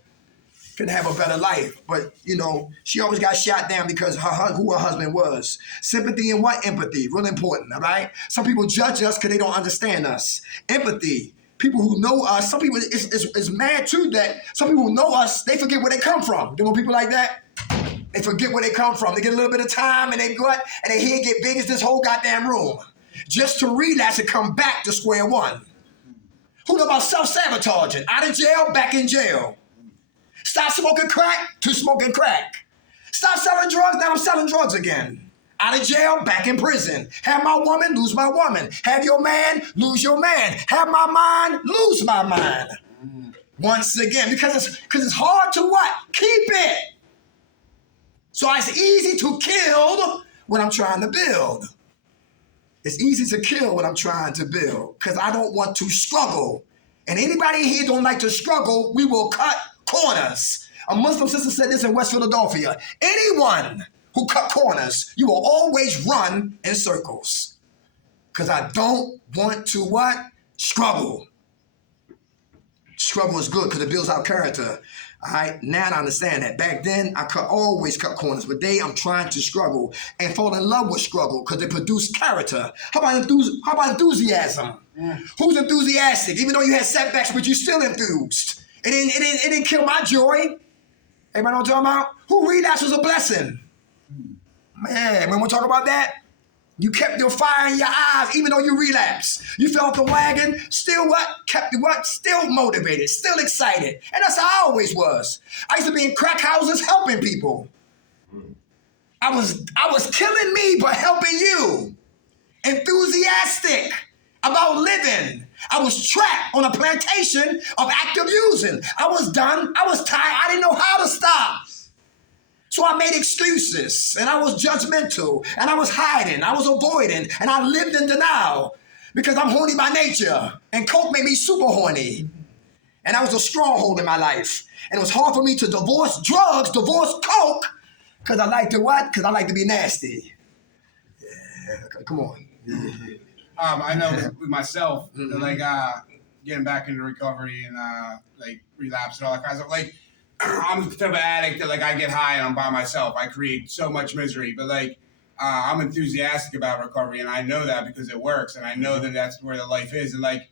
could have a better life. But, you know, she always got shot down because who her husband was. Sympathy and what? Empathy. Real important, all right? Some people judge us because they don't understand us. Empathy. People who know us, some people is mad too that some people who know us, they forget where they come from. You know people like that? They forget where they come from. They get a little bit of time and they go out and they head get big as this whole goddamn room. Just to relapse and come back to square one. Who know about self-sabotaging? Out of jail, back in jail. Stop smoking crack to smoking crack. Stop selling drugs, now I'm selling drugs again. Out of jail, back in prison. Have my woman, lose my woman. Have your man, lose your man. Have my mind, lose my mind. Once again, because it's hard to what? Keep it. So it's easy to kill what I'm trying to build. It's easy to kill what I'm trying to build because I don't want to struggle. And anybody here don't like to struggle, we will cut corners. A Muslim sister said this in West Philadelphia. Anyone who cut corners, you will always run in circles. Because I don't want to what? Struggle. Struggle is good because it builds our character. All right, now I understand that. Back then, I could always cut corners, but today I'm trying to struggle and fall in love with struggle because they produce character. How about enthusiasm? Who's enthusiastic? Even though you had setbacks, but you still enthused. It didn't kill my joy. Everybody know what I'm talking about? Who relapse was a blessing? Man, when we talk about that, you kept your fire in your eyes even though you relapsed. You fell off the wagon, still what? Kept you what? Still motivated, still excited. And that's how I always was. I used to be in crack houses helping people. I was killing me but helping you. Enthusiastic about living. I was trapped on a plantation of active using. I was done. I was tired. I didn't know how to stop. So I made excuses, and I was judgmental, and I was hiding, I was avoiding, and I lived in denial because I'm horny by nature, and coke made me super horny. And that was a stronghold in my life. And it was hard for me to divorce drugs, divorce coke, because I like to what? Because I like to be nasty. Yeah, come on. I know with myself, like getting back into recovery and like relapse and all that kind of stuff. Like I'm the type of addict that like I get high and I'm by myself. I create so much misery, but like I'm enthusiastic about recovery, and I know that because it works, and I know that that's where the life is. And like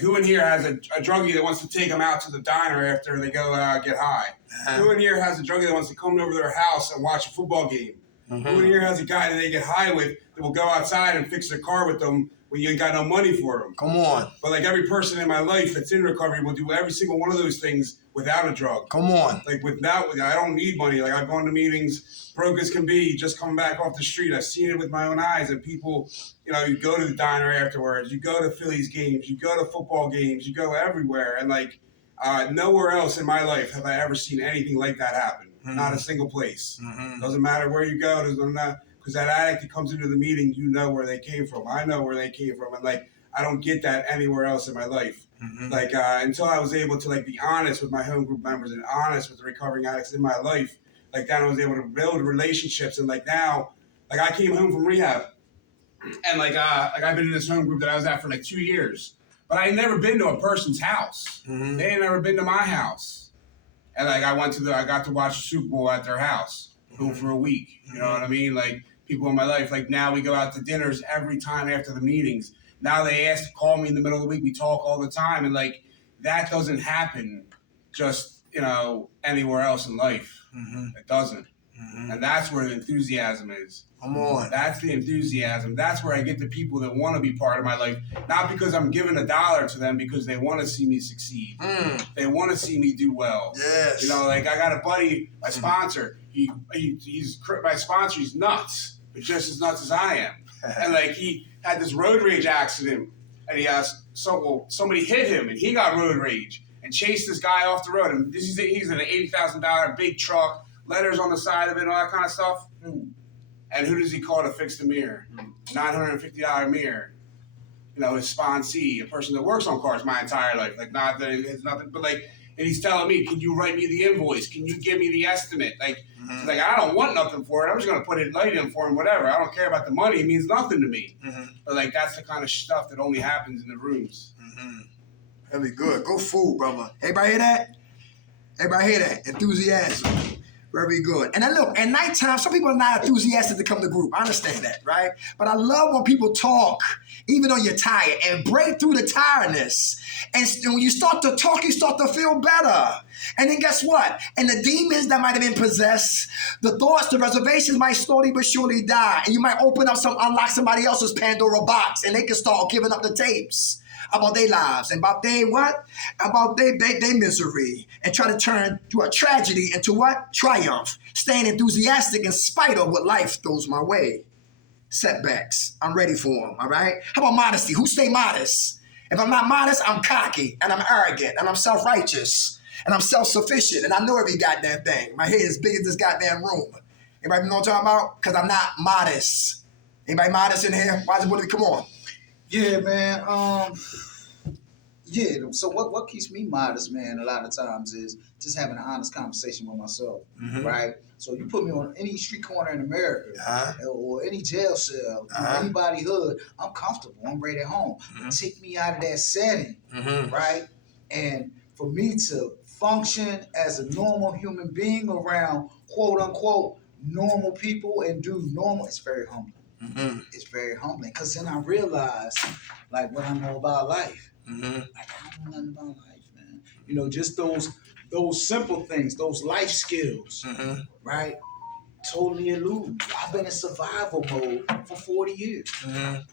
who in here has a druggie that wants to take them out to the diner after they go get high? Who in here has a druggie that wants to come over to their house and watch a football game? Who in here has a guy that they get high with that will go outside and fix their car with them when you ain't got no money for them? Come on. But like every person in my life that's in recovery will do every single one of those things without a drug. Come on. Like I don't need money. Like I've gone to meetings, broke as can be, just coming back off the street. I've seen it with my own eyes. And people, you go to the diner afterwards, you go to Phillies games, you go to football games, you go everywhere. And like nowhere else in my life have I ever seen anything like that happen. Not a single place. Doesn't matter where you go. Because that addict that comes into the meeting, you know where they came from. I know where they came from. And like, I don't get that anywhere else in my life. Like until I was able to like be honest with my home group members and honest with the recovering addicts in my life, like then I was able to build relationships. And like now, like I came home from rehab, and like I've been in this home group that I was at for like 2 years, but I had never been to a person's house. They had never been to my house, and like I got to watch the Super Bowl at their house for a week. You know what I mean? Like people in my life. Like now we go out to dinners every time after the meetings. Now they ask to call me in the middle of the week. We talk all the time. And like, that doesn't happen just, anywhere else in life. It doesn't. And that's where the enthusiasm is. Come on. That's the enthusiasm. That's where I get the people that want to be part of my life. Not because I'm giving $1 to them, because they want to see me succeed. They want to see me do well. Yes. Like I got a buddy, my sponsor. He's my sponsor. He's nuts, but just as nuts as I am. And like he had this road rage accident, and he somebody hit him, and he got road rage and chased this guy off the road. And he's in an $80,000 big truck, letters on the side of it, all that kind of stuff. And who does he call to fix the mirror? $950 mirror. His sponsee, a person that works on cars my entire life. Like not that it's nothing, but like, and he's telling me, "Can you write me the invoice? Can you give me the estimate?" Like, like I don't want nothing for it. I'm just gonna put it light in for him, whatever. I don't care about the money. It means nothing to me. But like that's the kind of stuff that only happens in the rooms. That'd be good. Go food, brother. Everybody hear that? Everybody hear that? Enthusiasm. Very good. And then look, at nighttime, some people are not enthusiastic to come to group. I understand that, right? But I love when people talk, even though you're tired, and break through the tiredness. And when you start to talk, you start to feel better. And then guess what? And the demons that might have been possessed, the thoughts, the reservations might slowly but surely die. And you might unlock somebody else's Pandora box, and they can start giving up the tapes about their lives and about their what? About their misery, and try to turn to a tragedy into what? Triumph. Staying enthusiastic in spite of what life throws my way. Setbacks. I'm ready for them, all right? How about modesty? Who stay modest? If I'm not modest, I'm cocky, and I'm arrogant, and I'm self-righteous, and I'm self-sufficient, and I know every goddamn thing. My head is big as this goddamn room. Anybody know what I'm talking about? Because I'm not modest. Anybody modest in here? Why is it, come on? Yeah, man. Yeah. So what keeps me modest, man, a lot of times is just having an honest conversation with myself, right? So you put me on any street corner in America or any jail cell, anybody hood, I'm comfortable. I'm right at home. Take me out of that setting, right? And for me to function as a normal human being around quote unquote normal people and do normal, it's very humbling. It's very humbling because then I realize like what I know about life. Like I don't know nothing about life, man. You know, just those simple things, those life skills, right? Totally elude. I've been in survival mode for 40 years.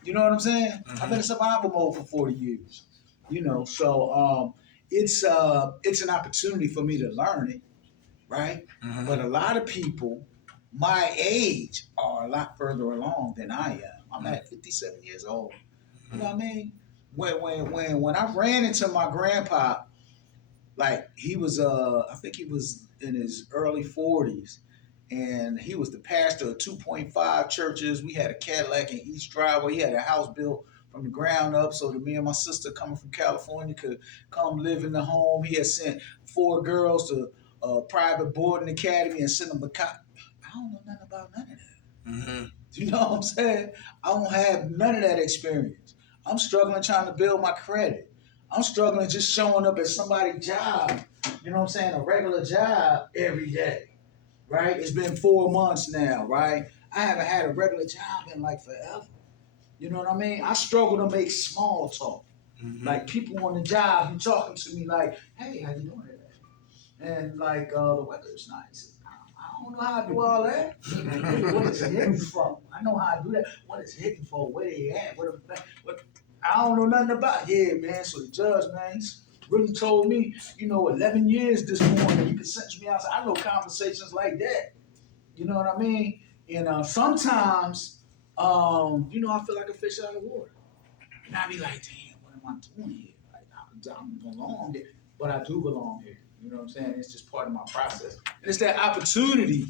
You know what I'm saying? I've been in survival mode for 40 years. You know, so it's an opportunity for me to learn it, right? But a lot of people my age are a lot further along than I am. I'm at 57 years old. You know what I mean? When I ran into my grandpa, like he was I think he was in his early 40s, and he was the pastor of 2.5 churches. We had a Cadillac in each driveway. He had a house built from the ground up so that me and my sister coming from California could come live in the home. He had sent 4 girls to a private boarding academy and sent them to I don't know nothing about none of that. You know what I'm saying? I don't have none of that experience. I'm struggling trying to build my credit. I'm struggling just showing up at somebody's job, you know what I'm saying, a regular job every day, right? It's been 4 months now, right? I haven't had a regular job in like forever. You know what I mean? I struggle to make small talk. Like people on the job, you talking to me like, hey, how you doing today? And like, the weather's nice. I don't know how I do all that. What is it hitting for? I know how I do that. What is hitting for? Where they at? What I don't know nothing about. Yeah, man. So the judge, man, he's really told me, 11 years this morning. You can sentence me out. I know conversations like that. You know what I mean? And sometimes, I feel like a fish out of water. And I be like, damn, what am I doing here? Like, I don't belong here. But I do belong here. You know what I'm saying? It's just part of my process. And it's that opportunity,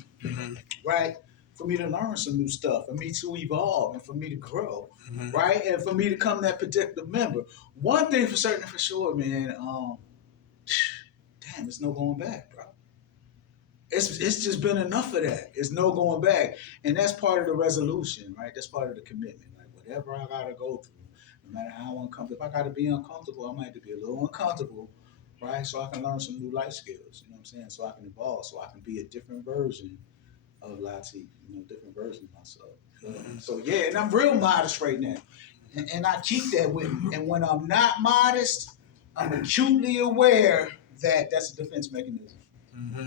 right, for me to learn some new stuff, for me to evolve, and for me to grow, right? And for me to become that predictive member. One thing for certain and for sure, man, damn, it's no going back, bro. It's just been enough of that. It's no going back. And that's part of the resolution, right? That's part of the commitment. Like, whatever I got to go through, no matter how uncomfortable, if I got to be uncomfortable, I might have to be a little uncomfortable, right? So I can learn some new life skills, you know what I'm saying? So I can evolve, so I can be a different version of Lati, different version of myself. So yeah, and I'm real modest right now. And I keep that with me. And when I'm not modest, I'm acutely aware that that's a defense mechanism.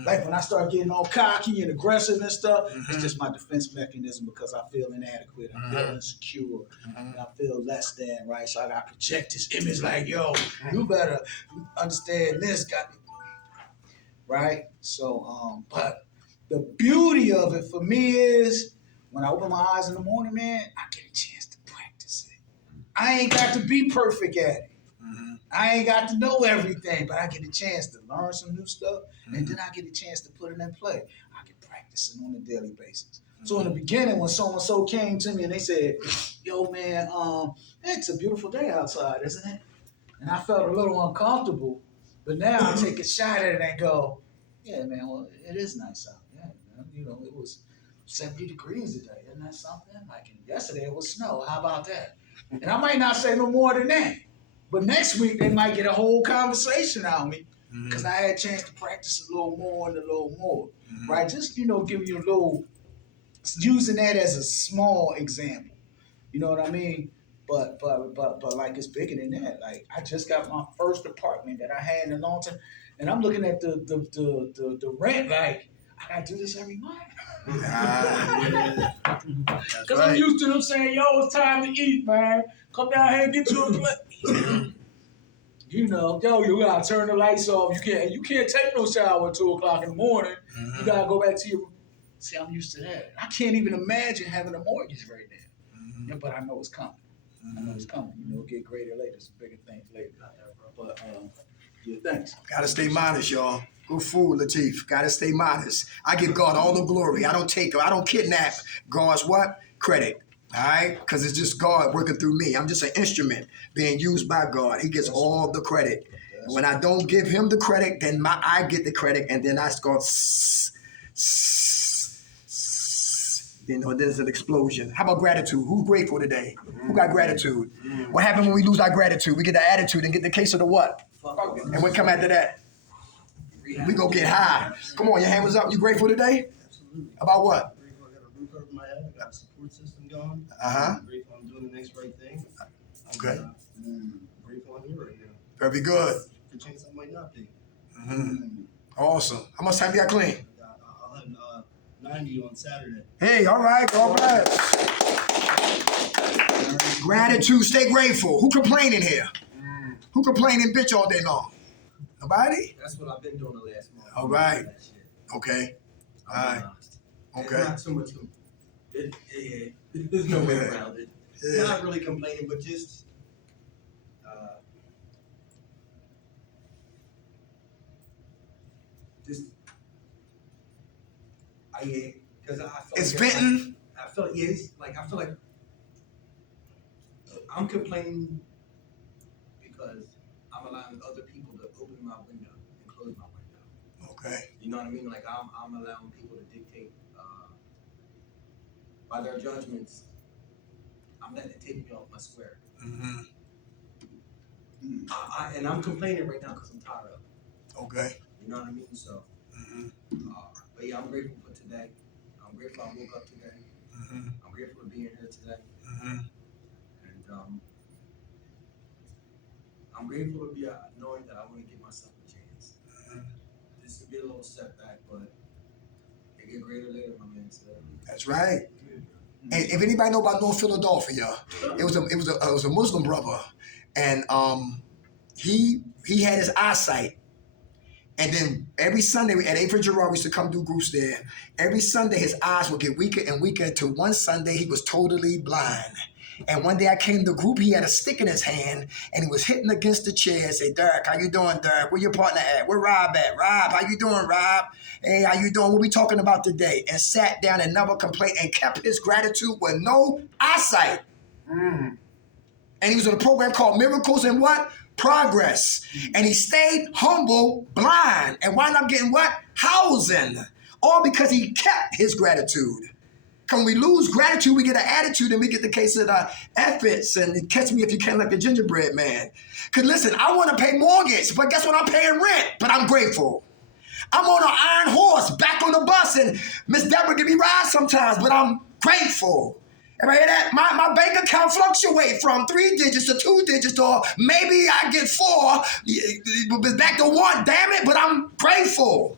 Like when I start getting all cocky and aggressive and stuff, it's just my defense mechanism because I feel inadequate, I feel insecure, and I feel less than, right? So I got to project this image like, yo, you better understand this, right? So, but the beauty of it for me is when I open my eyes in the morning, man, I get a chance to practice it. I ain't got to be perfect at it. I ain't got to know everything, but I get a chance to learn some new stuff, and then I get a chance to put it in play. I can practice it on a daily basis. So in the beginning, when so-and-so came to me and they said, yo, man, it's a beautiful day outside, isn't it? And I felt a little uncomfortable, but now I take a shot at it and go, yeah, man, well, it is nice out. Yeah, man. It was 70 degrees today. Isn't that something? Like yesterday it was snow. How about that? And I might not say no more than that. But next week, they might get a whole conversation out of me because I had a chance to practice a little more and a little more, right? Just, you know, giving you a little, using that as a small example. You know what I mean? But like it's bigger than that. Like I just got my first apartment that I had in a long time, and I'm looking at the rent like I gotta do this every month. That's Cause I'm used to them saying, "Yo, it's time to eat, man. Come down here and get you a plate." You know, yo, you gotta turn the lights off. You can't take no shower at 2:00 in the morning. You gotta go back to your. See, I'm used to that. I can't even imagine having a mortgage right now. Yeah, but I know it's coming. I know it's coming. You know, it'll get greater later. Some bigger things later. But yeah, thanks. Gotta stay modest, y'all. Good fool, Latif. Gotta stay modest. I give God all the glory. I don't kidnap God's what? Credit. All right? Because it's just God working through me. I'm just an instrument being used by God. He gets all the credit. And when I don't give him the credit, then I get the credit, and then I start you know, there's an explosion. How about gratitude? Who's grateful today? Who got gratitude? What happens when we lose our gratitude? We get the attitude and get the case of the what? And what come after that? We go get high. Come on, your hand was up. You grateful today? Absolutely. About what? I'm grateful I got a roof over my head. I got a support system going. Uh-huh. I'm grateful I'm doing the next right thing. Okay. I'm grateful I'm here right now. Very good. For chance I might not be. Awesome. How much time you got clean? I'll have 90 on Saturday. Hey, all right. God bless. Gratitude. Stay grateful. Who complaining here? Who complaining bitch all day long? Nobody? That's what I've been doing the last month. All right. That shit. Okay. I'm All right. being honest. Okay. It's not so much. There's no way around it. Yeah. Not really complaining, but just because I feel It's like venting. I feel I feel like I'm complaining because I'm allowing other people to open my window and close my window. Okay. You know what I mean? Like I'm allowing people to dictate by their judgments. I'm letting it take me off my square. And I'm complaining right now because I'm tired of it. Okay. You know what I mean? So, but yeah, I'm grateful for today. I'm grateful I woke up today. I'm grateful for being here today. And I'm grateful to be knowing that I want to give myself a chance. This could be a little setback, but it get greater later, my man said. That's right. And if anybody know about North Philadelphia, it was a Muslim brother, and he had his eyesight. And then every Sunday at Avery Gerard, we used to come do groups there. Every Sunday, his eyes would get weaker and weaker until one Sunday he was totally blind. And one day I came to group, he had a stick in his hand and he was hitting against the chair. Say, Derek, how you doing, Derek? Where your partner at? Where Rob at? Rob, how you doing, Rob? Hey, how you doing? What we talking about today? And sat down and never complained and kept his gratitude with no eyesight. And he was on a program called Miracles and what? Progress. And he stayed humble, blind, and wound up getting what? Housing. All because he kept his gratitude. When we lose gratitude, we get an attitude and we get the case of the efforts and catch me if you can like the gingerbread man. Because listen, I want to pay mortgage, but guess what? I'm paying rent, but I'm grateful. I'm on an iron horse, back on the bus, and Miss Deborah give me rides sometimes, but I'm grateful. Everybody hear that? My bank account fluctuate from 3 digits to 2 digits, or maybe I get 4, but back to 1, damn it, but I'm grateful.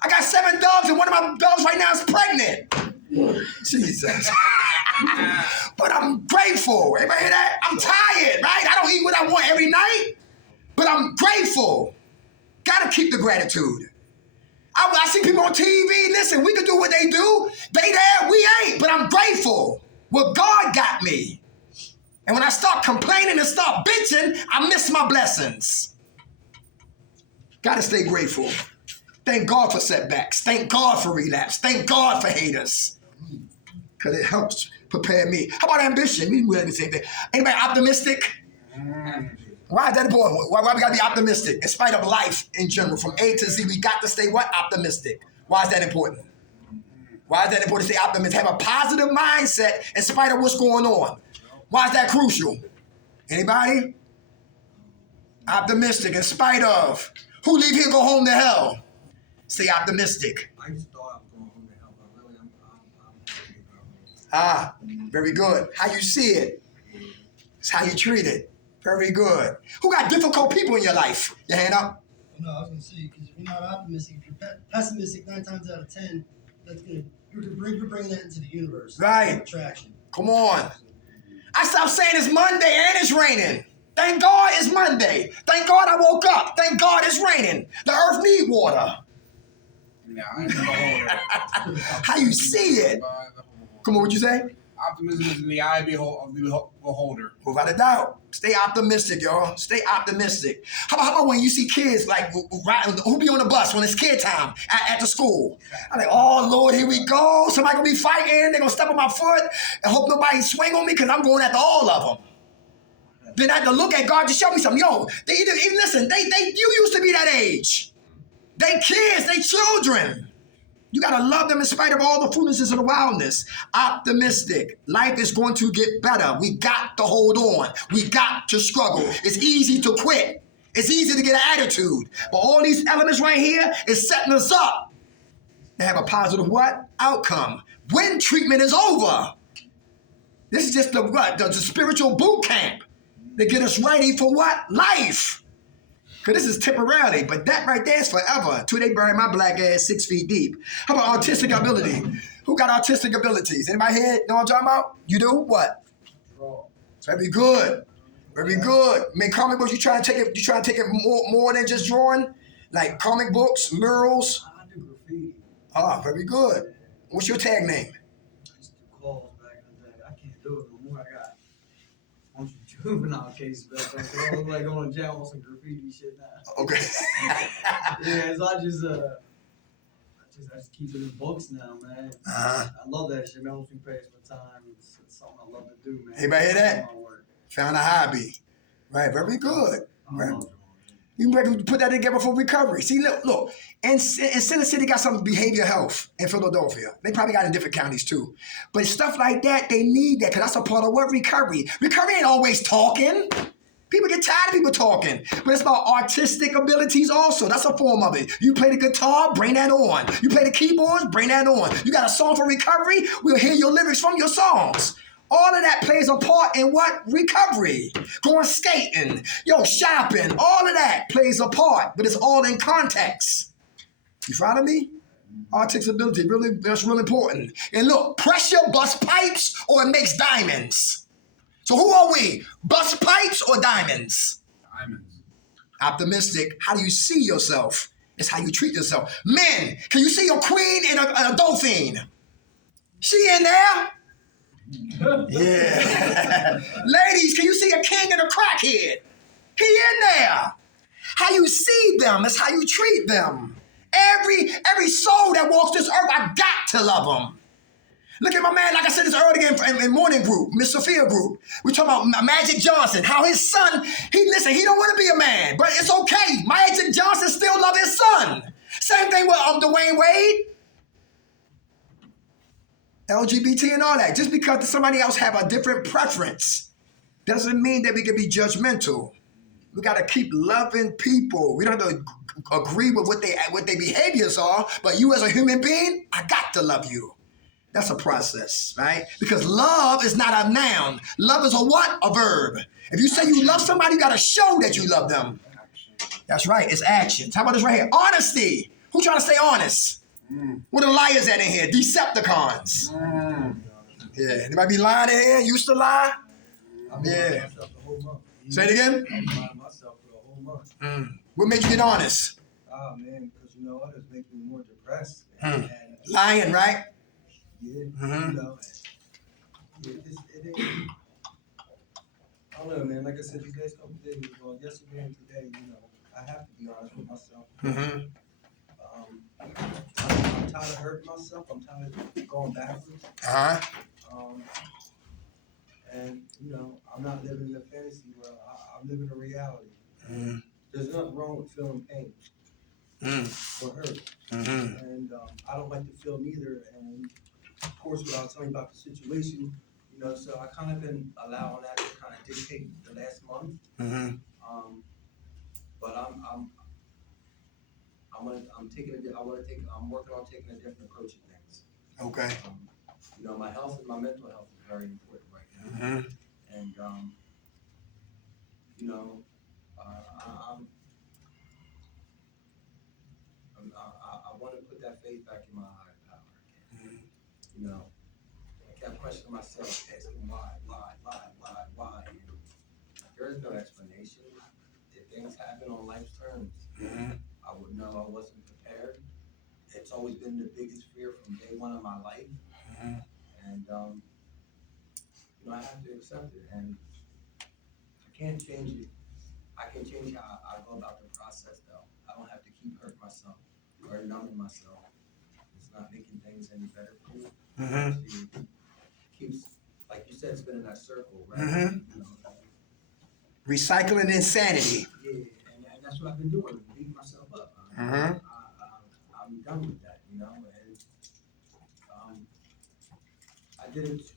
I got 7 dogs, and one of my dogs right now is pregnant. Jesus. But I'm grateful. Everybody hear that? I'm tired, right? I don't eat what I want every night, but I'm grateful. Gotta keep the gratitude. I see people on TV, listen, we can do what they do. They there, we ain't, but I'm grateful. Well, God got me. And when I start complaining and start bitching, I miss my blessings. Gotta stay grateful. Thank God for setbacks. Thank God for relapse. Thank God for haters. Because it helps prepare me. How about ambition? We do the same thing. Anybody optimistic? Why is that important? Why we gotta be optimistic? In spite of life in general, from A to Z, we got to stay what? Optimistic. Why is that important? Why is that important to stay optimistic? Have a positive mindset in spite of what's going on. Why is that crucial? Anybody? Optimistic in spite of. Who leave here go home to hell? Stay optimistic. I just thought I was going home to help, but really, I'm happy about it. Ah, very good. How you see it. It's how you treat it. Very good. Who got difficult people in your life? Your hand up. No, I was gonna say because if you're not optimistic, if you're pessimistic 9 times out of 10, that's gonna you're bringing that into the universe. Right. Attraction. Come on. I stopped saying it's Monday and it's raining. Thank God it's Monday. Thank God I woke up. Thank God it's raining. The earth need water. Yeah, I am the beholder. How you see it. Come on, what you say? Optimism is in the eye of the beholder. Without a doubt. Stay optimistic, y'all. Stay optimistic. How about when you see kids like who be on the bus when it's kid time at the school? I'm like, oh Lord, here we go. Somebody gonna be fighting. They're gonna step on my foot and hope nobody swing on me because I'm going after all of them. Then I have to look at God to show me something. Yo, they even listen. You used to be that age. They kids. They children. You gotta love them in spite of all the foolishness and the wildness. Optimistic. Life is going to get better. We got to hold on. We got to struggle. It's easy to quit. It's easy to get an attitude. But all these elements right here is setting us up to have a positive what? Outcome. When treatment is over. This is just the spiritual boot camp to get us ready for what? Life. Because this is temporarily, but that right there is forever. Till they bury my black ass 6 feet deep. How about artistic ability? Who got artistic abilities? Anybody here know what I'm talking about? You do? What? Draw. Very good. Very good. I mean, comic books, you try to take it more than just drawing? Like comic books, murals? I do graffiti. Ah, very good. What's your tag name? I used to do calls back in the day. I can't do it no more. I got a bunch of juvenile cases back there. So I look like going to jail on some graffiti shit now. Okay. Yeah, so I just keep it in books now, man. Uh-huh. I love that shit, man. Once we pass my time, it's something I love to do, man. Anybody hear that? My work. Found a hobby. Right, very good. I Right. love drawing. You better put that together for recovery. See, look. And Center City got some behavior health in Philadelphia. They probably got it in different counties too. But stuff like that, they need that because that's a part of what recovery. Recovery ain't always talking. People get tired of people talking. But it's about artistic abilities also. That's a form of it. You play the guitar, bring that on. You play the keyboards, bring that on. You got a song for recovery, we'll hear your lyrics from your songs. All of that plays a part in what? Recovery. Going skating, shopping, all of that plays a part, but it's all in context. You follow me? Artistic ability, that's really important. And look, pressure busts pipes or it makes diamonds. So who are we? Bust pipes or diamonds? Diamonds. Optimistic. How do you see yourself? It's how you treat yourself. Men, can you see your queen in a dolphin? She in there? Yeah. Ladies, can you see a king and a crackhead? He in there. How you see them is how you treat them. Every soul that walks this earth, I got to love them. Look at my man, like I said this earlier in morning group, Miss Sophia group. We're talking about Magic Johnson, how his son, he don't want to be a man, but it's okay. Magic Johnson still love his son. Same thing with Dwayne Wade. LGBT and all that. Just because somebody else have a different preference doesn't mean that we can be judgmental. We got to keep loving people. We don't have to agree with what their behaviors are, but you as a human being, I got to love you. That's a process, right? Because love is not a noun. Love is a what? A verb. If you say you love somebody, you got to show that you love them. That's right. It's actions. How about this right here? Honesty. Who trying to stay honest? Where the liars at in here? Decepticons. Yeah. Anybody be lying in here? Used to lie? I'm Yeah. lying myself the whole month. Say it again? I'm lying myself for the whole month. What made you get honest? Ah, man, because you know what? It's making me more depressed. Lying, right? Yeah, Mhm. you know. Yeah, it ain't. I don't know, man. Like I said, these last couple days, well, yesterday and today, I have to be honest with myself. I'm tired of hurting myself. I'm tired of going backwards. And I'm not living in a fantasy world. I'm living in reality. There's nothing wrong with feeling pain or hurt. And I don't like to feel neither. And of course, what I was telling you about the situation, so I kind of been allowing that to kind of dictate the last month. But I'm working on taking a different approach at things. Okay. You know, my health and my mental health is very important right now. And, you know, I want to put that faith back in my higher power again. You know, I kept questioning myself, asking why. And there is no explanation. If things happen on life's terms, I would know I wasn't prepared. It's always been the biggest fear from day one of my life. And, you know, I have to accept it. And I can't change it. I can change how I go about the process, though. I don't have to keep hurting myself or numbing myself. It's not making things any better for me. It keeps, like you said, spinning that circle, right? You know, Recycling insanity. yeah, and that's what I've been doing, beating myself up. I'm done with that, you know, and I did it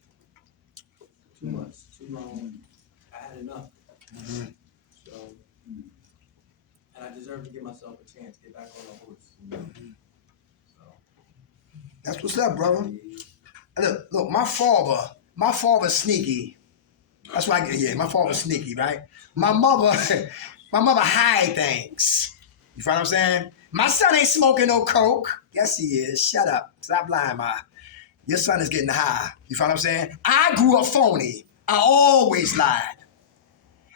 too much, too long. I had enough. So, and I deserve to give myself a chance, get back on the horse, you know. So, That's what's up, brother. Look, my father's sneaky. That's why my father's sneaky, right? My mother hide things. You feel what I'm saying? My son ain't smoking no coke. Yes, he is. Shut up. Stop lying, Ma. Your son is getting high. You feel what I'm saying? I grew up phony. I always lied.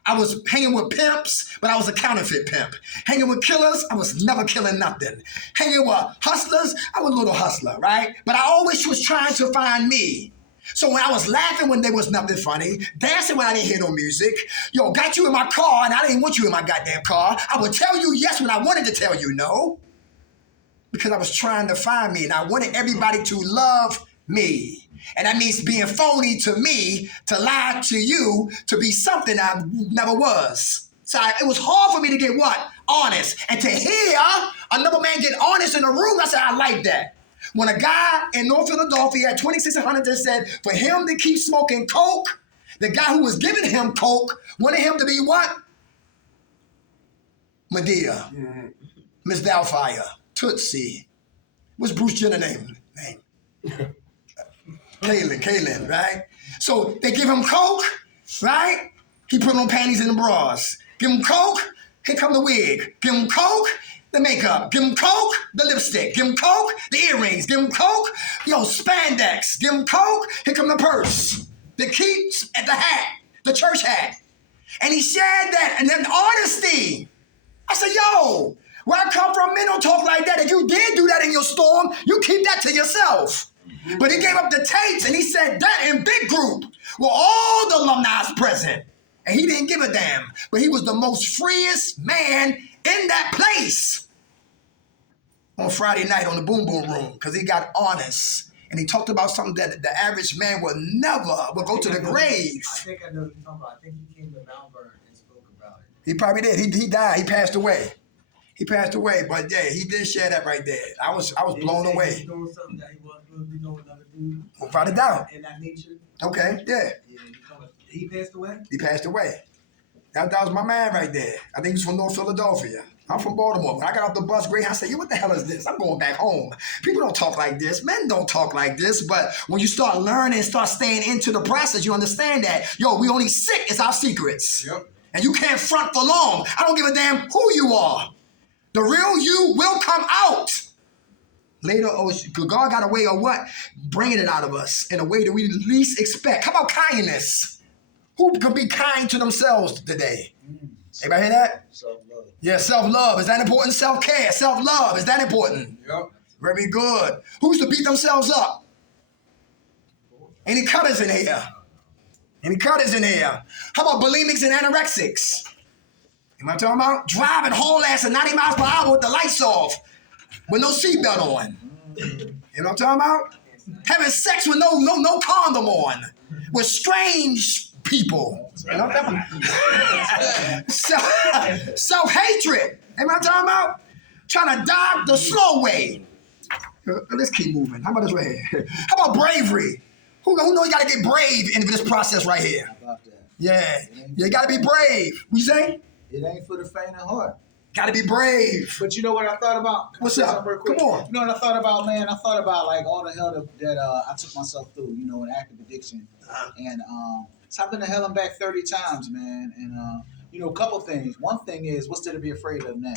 I was hanging with pimps, but I was a counterfeit pimp. Hanging with killers, I was never killing nothing. Hanging with hustlers, I was a little hustler, right? But I always was trying to find me. So when I was laughing when there was nothing funny, dancing when I didn't hear no music, got you in my car and I didn't want you in my goddamn car, I would tell you yes when I wanted to tell you no. Because I was trying to find me and I wanted everybody to love me. And that means being phony to me, to lie to you, to be something I never was. So it was hard for me to get what? Honest. And to hear another man get honest in the room, I said, I like that. When a guy in North Philadelphia at 2600 just said, for him to keep smoking coke, the guy who was giving him coke wanted him to be what? Medea, Miss Doubtfire, Tootsie. What's Bruce Jenner name? Kaylin, right? So they give him coke, right? He put on panties and the bras. Give him coke, here come the wig. Give him coke, the makeup. Give him coke, the lipstick. Give him coke, the earrings. Give him coke, spandex. Give him coke, here come the purse. The keys at the hat, the church hat. And he said that, and then honesty. I said, where I come from, men don't talk like that. If you did do that in your storm, you keep that to yourself. But he gave up the tapes and he said that in big group with all the alumni present. And he didn't give a damn. But he was the most freest man in that place on Friday night on the Boom Boom Room because he got honest. And he talked about something that the average man would go to the grave. I think I know what you're talking about. I think he came to Malvern and spoke about it. He probably did. He died. He passed away. But yeah, he did share that right there. I was blown away. He was doing something that he wasn't supposed to be doing with another dude. Without a doubt. In that nature. Okay, yeah. He passed away? He passed away. That was my man right there. I think he's from North Philadelphia. I'm from Baltimore. When I got off the bus, Greyhound, I said, what the hell is this? I'm going back home. People don't talk like this. Men don't talk like this. But when you start learning, start staying into the process, you understand that, we only sick is our secrets. Yep. And you can't front for long. I don't give a damn who you are. The real you will come out. Later, God got a way of what? Bringing it out of us in a way that we least expect. How about kindness? Who could be kind to themselves today? Everybody hear that? Self-love. Yeah, self-love. Is that important? Self-care, self-love. Is that important? Yep. Very good. Who's to beat themselves up? Any cutters in here? How about bulimics and anorexics? You know what I'm talking about? Driving whole ass at 90 miles per hour with the lights off, with no seatbelt on. You know what I'm talking about? Having sex with no condom on, with strange people. You know what I'm talking about? Self-hatred. You know what I'm talking about? Trying to die the slow way. Let's keep moving. How about this right here? How about bravery? Who knows you got to get brave in this process right here? About that. Yeah. You got to be brave. What you say? It ain't for the faint of heart. Gotta be brave. But you know what I thought about? What's Say up? something real quick. Come on. You know what I thought about, man? I thought about like all the hell that I took myself through, you know, in active addiction, and so I've been to hell and back 30 times, man. And you know, a couple things. One thing is, what's there to be afraid of now?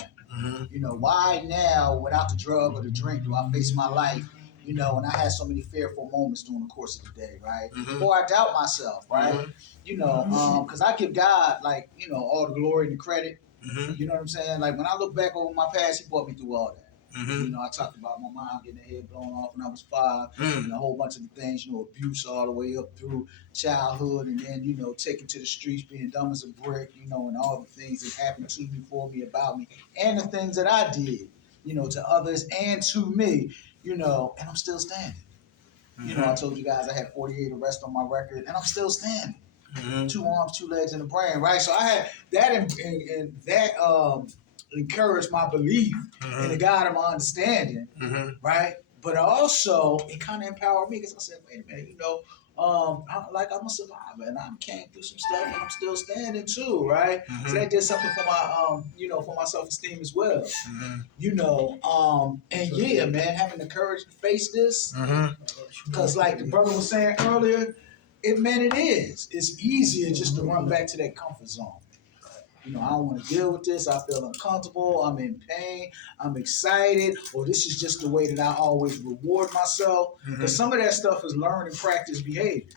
You know, why now, without the drug or the drink, do I face my life? You know, and I had so many fearful moments during the course of the day, right? Or I doubt myself, right? You know, because I give God, like, you know, all the glory and the credit. You know what I'm saying? Like, when I look back over my past, He brought me through all that. You know, I talked about my mom getting her head blown off when I was 5, and a whole bunch of the things, you know, abuse all the way up through childhood, and then, you know, taken to the streets, being dumb as a brick, you know, and all the things that happened to me, for me, about me, and the things that I did, you know, to others and to me, you know, and I'm still standing. You know, I told you guys I had 48 arrests on my record, and I'm still standing. 2 arms, 2 legs, and a brain, right? So I had that, and that encouraged my belief in the God of my understanding, right? But also, it kind of empowered me because I said, wait a minute, you know, I'm a survivor, and I came through some stuff, and I'm still standing too, right? So that did something for my, you know, for my self-esteem as well, you know, and yeah, man, having the courage to face this, because like the brother was saying earlier, it is. It's easier just to run back to that comfort zone. You know, I don't want to deal with this. I feel uncomfortable. I'm in pain. I'm excited. Or this is just the way that I always reward myself. Because some of that stuff is learned and practice behavior.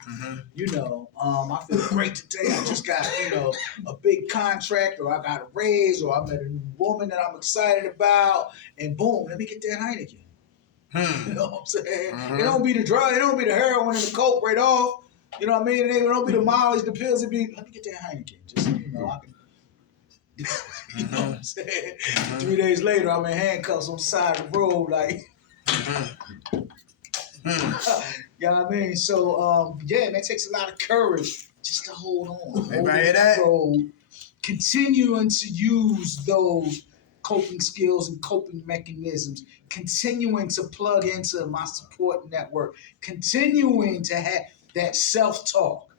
You know, I feel great today. I just got, you know, a big contract, or I got a raise, or I met a new woman that I'm excited about. And boom, let me get that Heineken. You know what I'm saying? It don't be the drug. It don't be the heroin and the coke right off. You know what I mean? It don't be the mileage, the pills. It be, let me get that Heineken. Just, you know, I can. You know what I'm saying? 3 days later, I'm in handcuffs on the side of the road, like, you know what I mean? So, yeah, that takes a lot of courage just to hold on. Everybody hear that? Road, continuing to use those coping skills and coping mechanisms, continuing to plug into my support network, continuing to have that self-talk,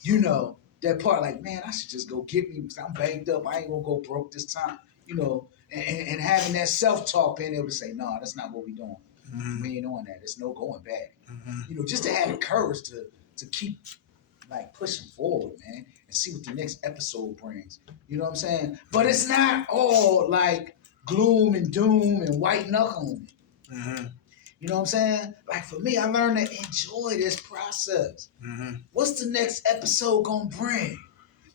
you know, that part, like, man, I should just go get me, because I'm banged up. I ain't gonna go broke this time, you know, and having that self-talk, being able to say, no, that's not what we doing. We ain't on that. There's no going back. You know, just to have the courage to keep, like, pushing forward, man, and see what the next episode brings. You know what I'm saying? But it's not all, like, gloom and doom and white knuckling. You know what I'm saying? Like, for me, I learned to enjoy this process. What's the next episode gonna bring?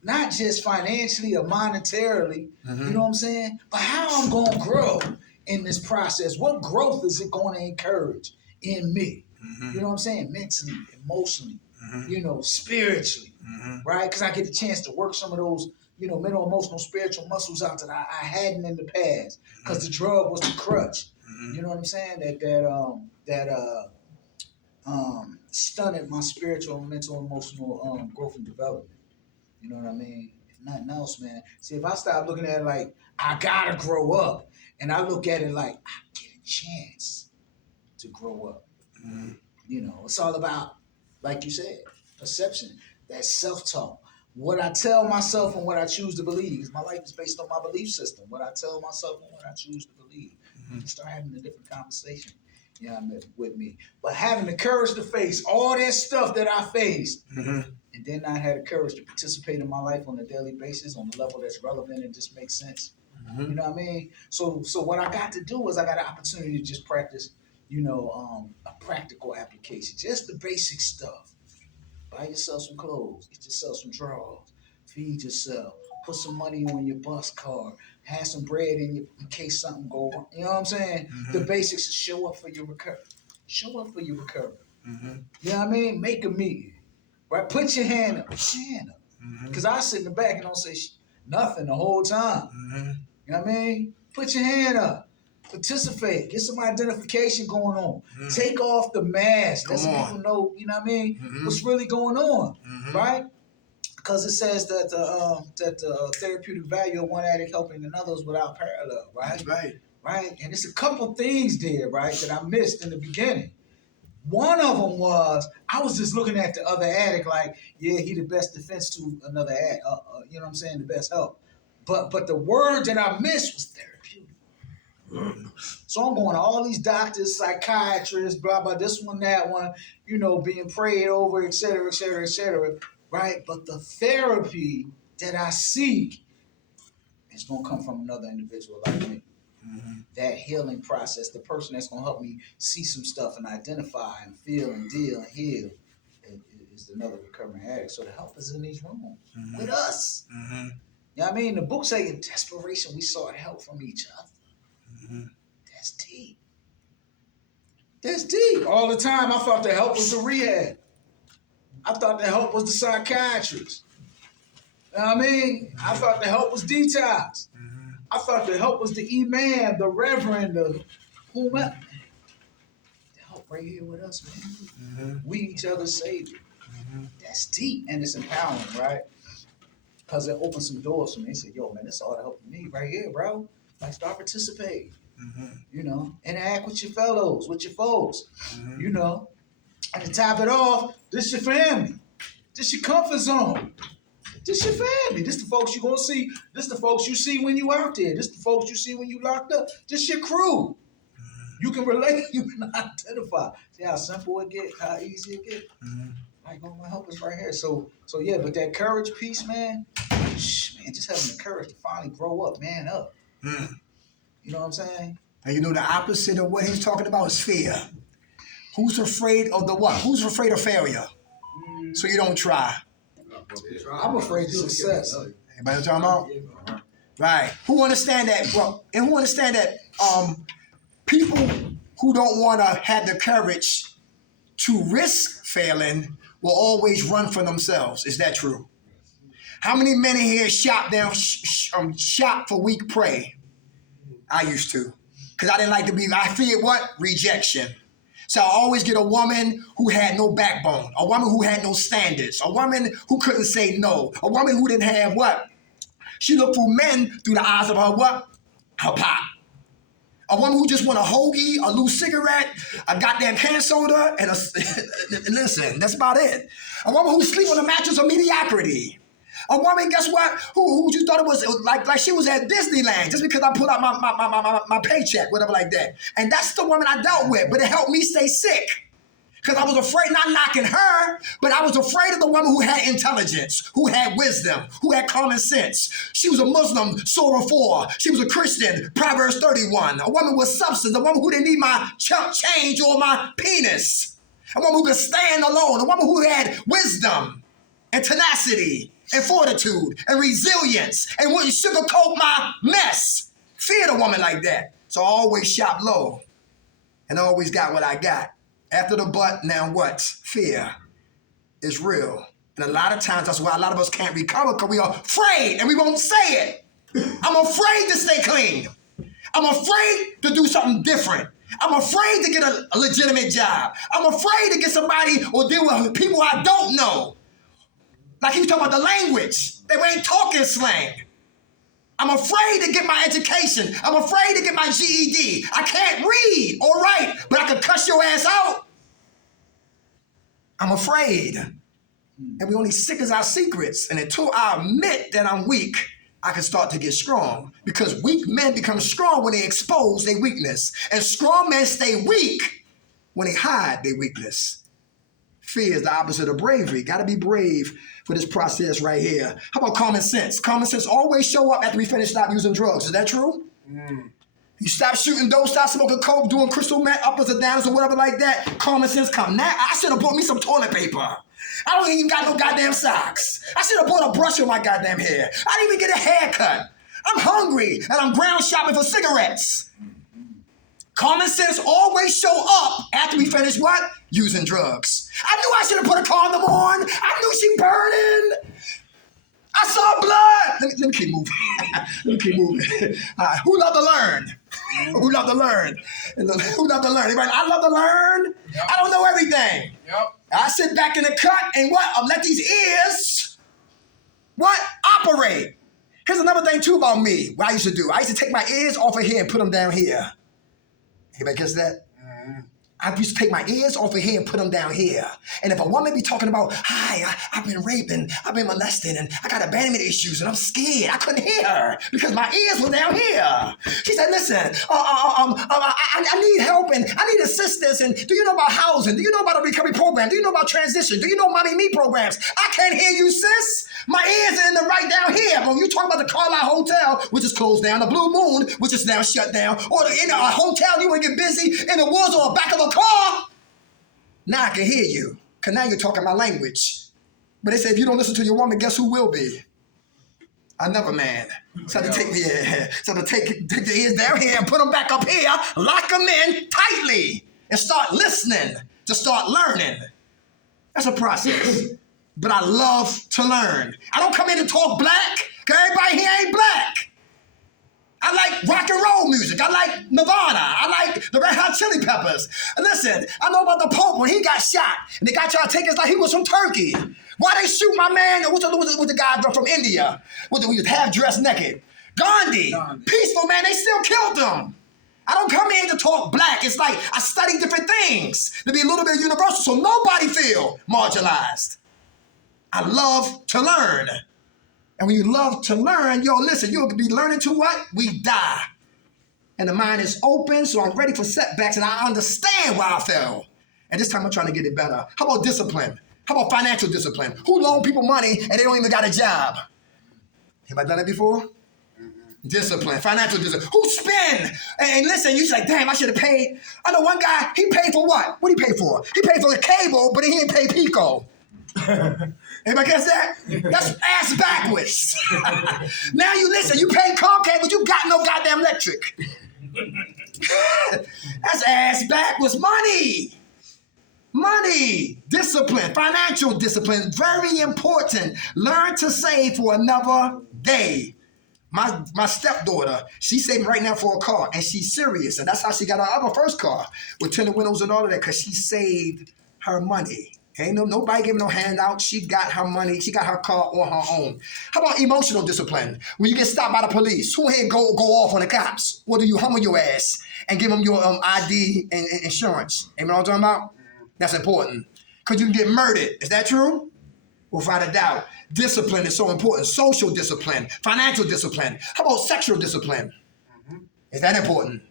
Not just financially or monetarily, you know what I'm saying? But how I'm gonna grow in this process. What growth is it gonna encourage in me? You know what I'm saying? Mentally, emotionally, you know, spiritually, right? Because I get the chance to work some of those, you know, mental, emotional, spiritual muscles out that I hadn't in the past, because the drug was the crutch. You know what I'm saying? That stunted my spiritual, mental, emotional growth and development. You know what I mean? If nothing else, man. See, if I start looking at it like I gotta grow up, and I look at it like I get a chance to grow up. You know, it's all about, like you said, perception, that self-talk. What I tell myself and what I choose to believe. Because my life is based on my belief system. What I tell myself and what I choose to believe. Start having a different conversation, you know, with me. But having the courage to face all that stuff that I faced, and then I had the courage to participate in my life on a daily basis on a level that's relevant and just makes sense. You know what I mean? So what I got to do is I got an opportunity to just practice, you know, a practical application, just the basic stuff. Buy yourself some clothes, get yourself some drawers, feed yourself, put some money on your bus card, have some bread in case something go wrong. You know what I'm saying? The basics, show up for your recovery. Show up for your recovery. You know what I mean? Make a meeting. Right? Put your hand up. Put your hand up. Because I sit in the back and don't say nothing the whole time. You know what I mean? Put your hand up. Participate. Get some identification going on. Take off the mask. Let some people know, you know what I mean, what's really going on. Right? Because it says that the therapeutic value of one addict helping another is without parallel, right? That's right. Right? And it's a couple things there, right, that I missed in the beginning. One of them was, I was just looking at the other addict like, yeah, he the best defense to another addict, you know what I'm saying, the best help. But the word that I missed was therapeutic. So I'm going to all these doctors, psychiatrists, blah, blah, this one, that one, being prayed over, et cetera, et cetera, et cetera, right? But the therapy that I seek is going to come from another individual like me. That healing process, the person that's going to help me see some stuff and identify and feel and deal and heal is another recovering addict. So the help is in these rooms with us. Mm-hmm. You know what I mean? The book say in desperation we sought help from each other. Mm-hmm. That's deep. That's deep. All the time I thought the help was the rehab. I thought the help was the psychiatrist. You know what I mean? I thought the help was detox. I thought the help was the imam, the reverend, the whomever. The help right here with us, man. We each other's savior. That's deep and it's empowering, right? Because it opens some doors for me. They say, yo, man, this all the help you need right here, bro. Like, start participating. Interact with your fellows, with your folks. And to top it off, this your family. This your comfort zone. This your family. This the folks you're going to see. This the folks you see when you out there. This the folks you see when you locked up. This your crew. You can relate. You can identify. See how simple it get, how easy it get. Like, oh, my help is right here. So yeah, but that courage piece, man, just having the courage to finally grow up, man up. You know what I'm saying? And the opposite of what he's talking about is fear. Who's afraid of the what? Who's afraid of failure? So you don't try. I'm afraid of success. Anybody know what I'm talking about? Right. Who understand that, bro? And who understand that people who don't want to have the courage to risk failing will always run for themselves. Is that true? How many men in here shop for weak prey? I used to. Because I didn't like to I feared what? Rejection. So I always get a woman who had no backbone, a woman who had no standards, a woman who couldn't say no, a woman who didn't have what? She looked through men through the eyes of her what? Her pop. A woman who just want a hoagie, a loose cigarette, a goddamn hand soda, and listen, that's about it. A woman who sleep on a mattress of mediocrity. A woman, guess what? Who just thought it was like she was at Disneyland just because I pulled out my paycheck, whatever like that. And that's the woman I dealt with, but it helped me stay sick. Because I was afraid, not knocking her, but I was afraid of the woman who had intelligence, who had wisdom, who had common sense. She was a Muslim, Surah 4. She was a Christian, Proverbs 31. A woman with substance, a woman who didn't need my chump change or my penis. A woman who could stand alone, a woman who had wisdom and tenacity and fortitude and resilience and wouldn't sugarcoat my mess. Feared a woman like that. So I always shop low and I always got what I got. After the but, now what? Fear is real. And a lot of times, that's why a lot of us can't recover because we are afraid and we won't say it. I'm afraid to stay clean. I'm afraid to do something different. I'm afraid to get a legitimate job. I'm afraid to get somebody or deal with people I don't know. Like he was talking about the language. They ain't talking slang. I'm afraid to get my education. I'm afraid to get my GED. I can't read or write, but I can cuss your ass out. I'm afraid. And we only sick as our secrets. And until I admit that I'm weak, I can start to get strong. Because weak men become strong when they expose their weakness. And strong men stay weak when they hide their weakness. Fear is the opposite of bravery. Got to be brave for this process right here. How about common sense? Common sense always show up after we stop using drugs. Is that true? You stop shooting, don't stop smoking coke, doing crystal meth, uppers or downs or whatever like that. Common sense come. Now, I should have bought me some toilet paper. I don't even got no goddamn socks. I should have bought a brush on my goddamn hair. I didn't even get a haircut. I'm hungry and I'm ground shopping for cigarettes. Common sense always show up after we finish what? Using drugs. I knew I should have put a condom on. I knew she burning. I saw blood. Let me keep moving. Let me keep moving. Who love to learn? Who love to learn? Who love to learn? Everybody, I love to learn. Yep. I don't know everything. Yep. I sit back in the cut and what? I'll let these ears, what? Operate. Here's another thing too about me, what I used to do. I used to take my ears off of here and put them down here. Anybody catch that? I used to take my ears off of here and put them down here. And if a woman be talking about, hi, I've been raped and I've been molested and I got abandonment issues and I'm scared, I couldn't hear her because my ears were down here. She said, listen, I need help and I need assistance. And do you know about housing? Do you know about a recovery program? Do you know about transition? Do you know Mommy Me programs? I can't hear you, sis. My ears are in the right down here. When you talk about the Carlisle Hotel, which is closed down, the Blue Moon, which is now shut down, or in a hotel you want to get busy in the woods or the back of a car, now I can hear you, because now you're talking my language. But they say if you don't listen to your woman, guess who will be? Another man. So to take the ears down here and put them back up here, lock them in tightly, and start listening to start learning. That's a process. But I love to learn. I don't come in to talk black, because everybody here ain't black. I like rock and roll music. I like Nirvana. I like the Red Hot Chili Peppers. And listen, I know about the Pope when he got shot, and they got y'all to take us like he was from Turkey. Why they shoot my man? What's the guy from India? He was half dressed naked. Gandhi. Peaceful man. They still killed him. I don't come in to talk black. It's like I study different things to be a little bit universal so nobody feel marginalized. I love to learn. And when you love to learn, listen, you'll be learning to what? We die. And the mind is open, so I'm ready for setbacks, and I understand why I fell. And this time I'm trying to get it better. How about discipline? How about financial discipline? Who loan people money and they don't even got a job? Anybody done that before? Mm-hmm. Discipline, financial discipline. Who spend? And listen, you're like, damn, I should have paid. I know one guy, he paid for what? What did he pay for? He paid for the cable, but he didn't pay Pico. Anybody guess that? That's ass backwards. Now you listen, you pay Comcast, but you got no goddamn electric. That's ass backwards. Money, discipline, financial discipline, very important. Learn to save for another day. My stepdaughter, she's saving right now for a car, and she's serious, and that's how she got her other first car with tinted windows and all of that, because she saved her money. Ain't nobody giving no handout. She got her money. She got her car on her own. How about emotional discipline? When you get stopped by the police, who here go off on the cops? Or do you humble your ass and give them your ID and insurance? You know what I'm talking about? That's important. Because you can get murdered. Is that true? Without a doubt. Discipline is so important. Social discipline, financial discipline. How about sexual discipline? Is that important?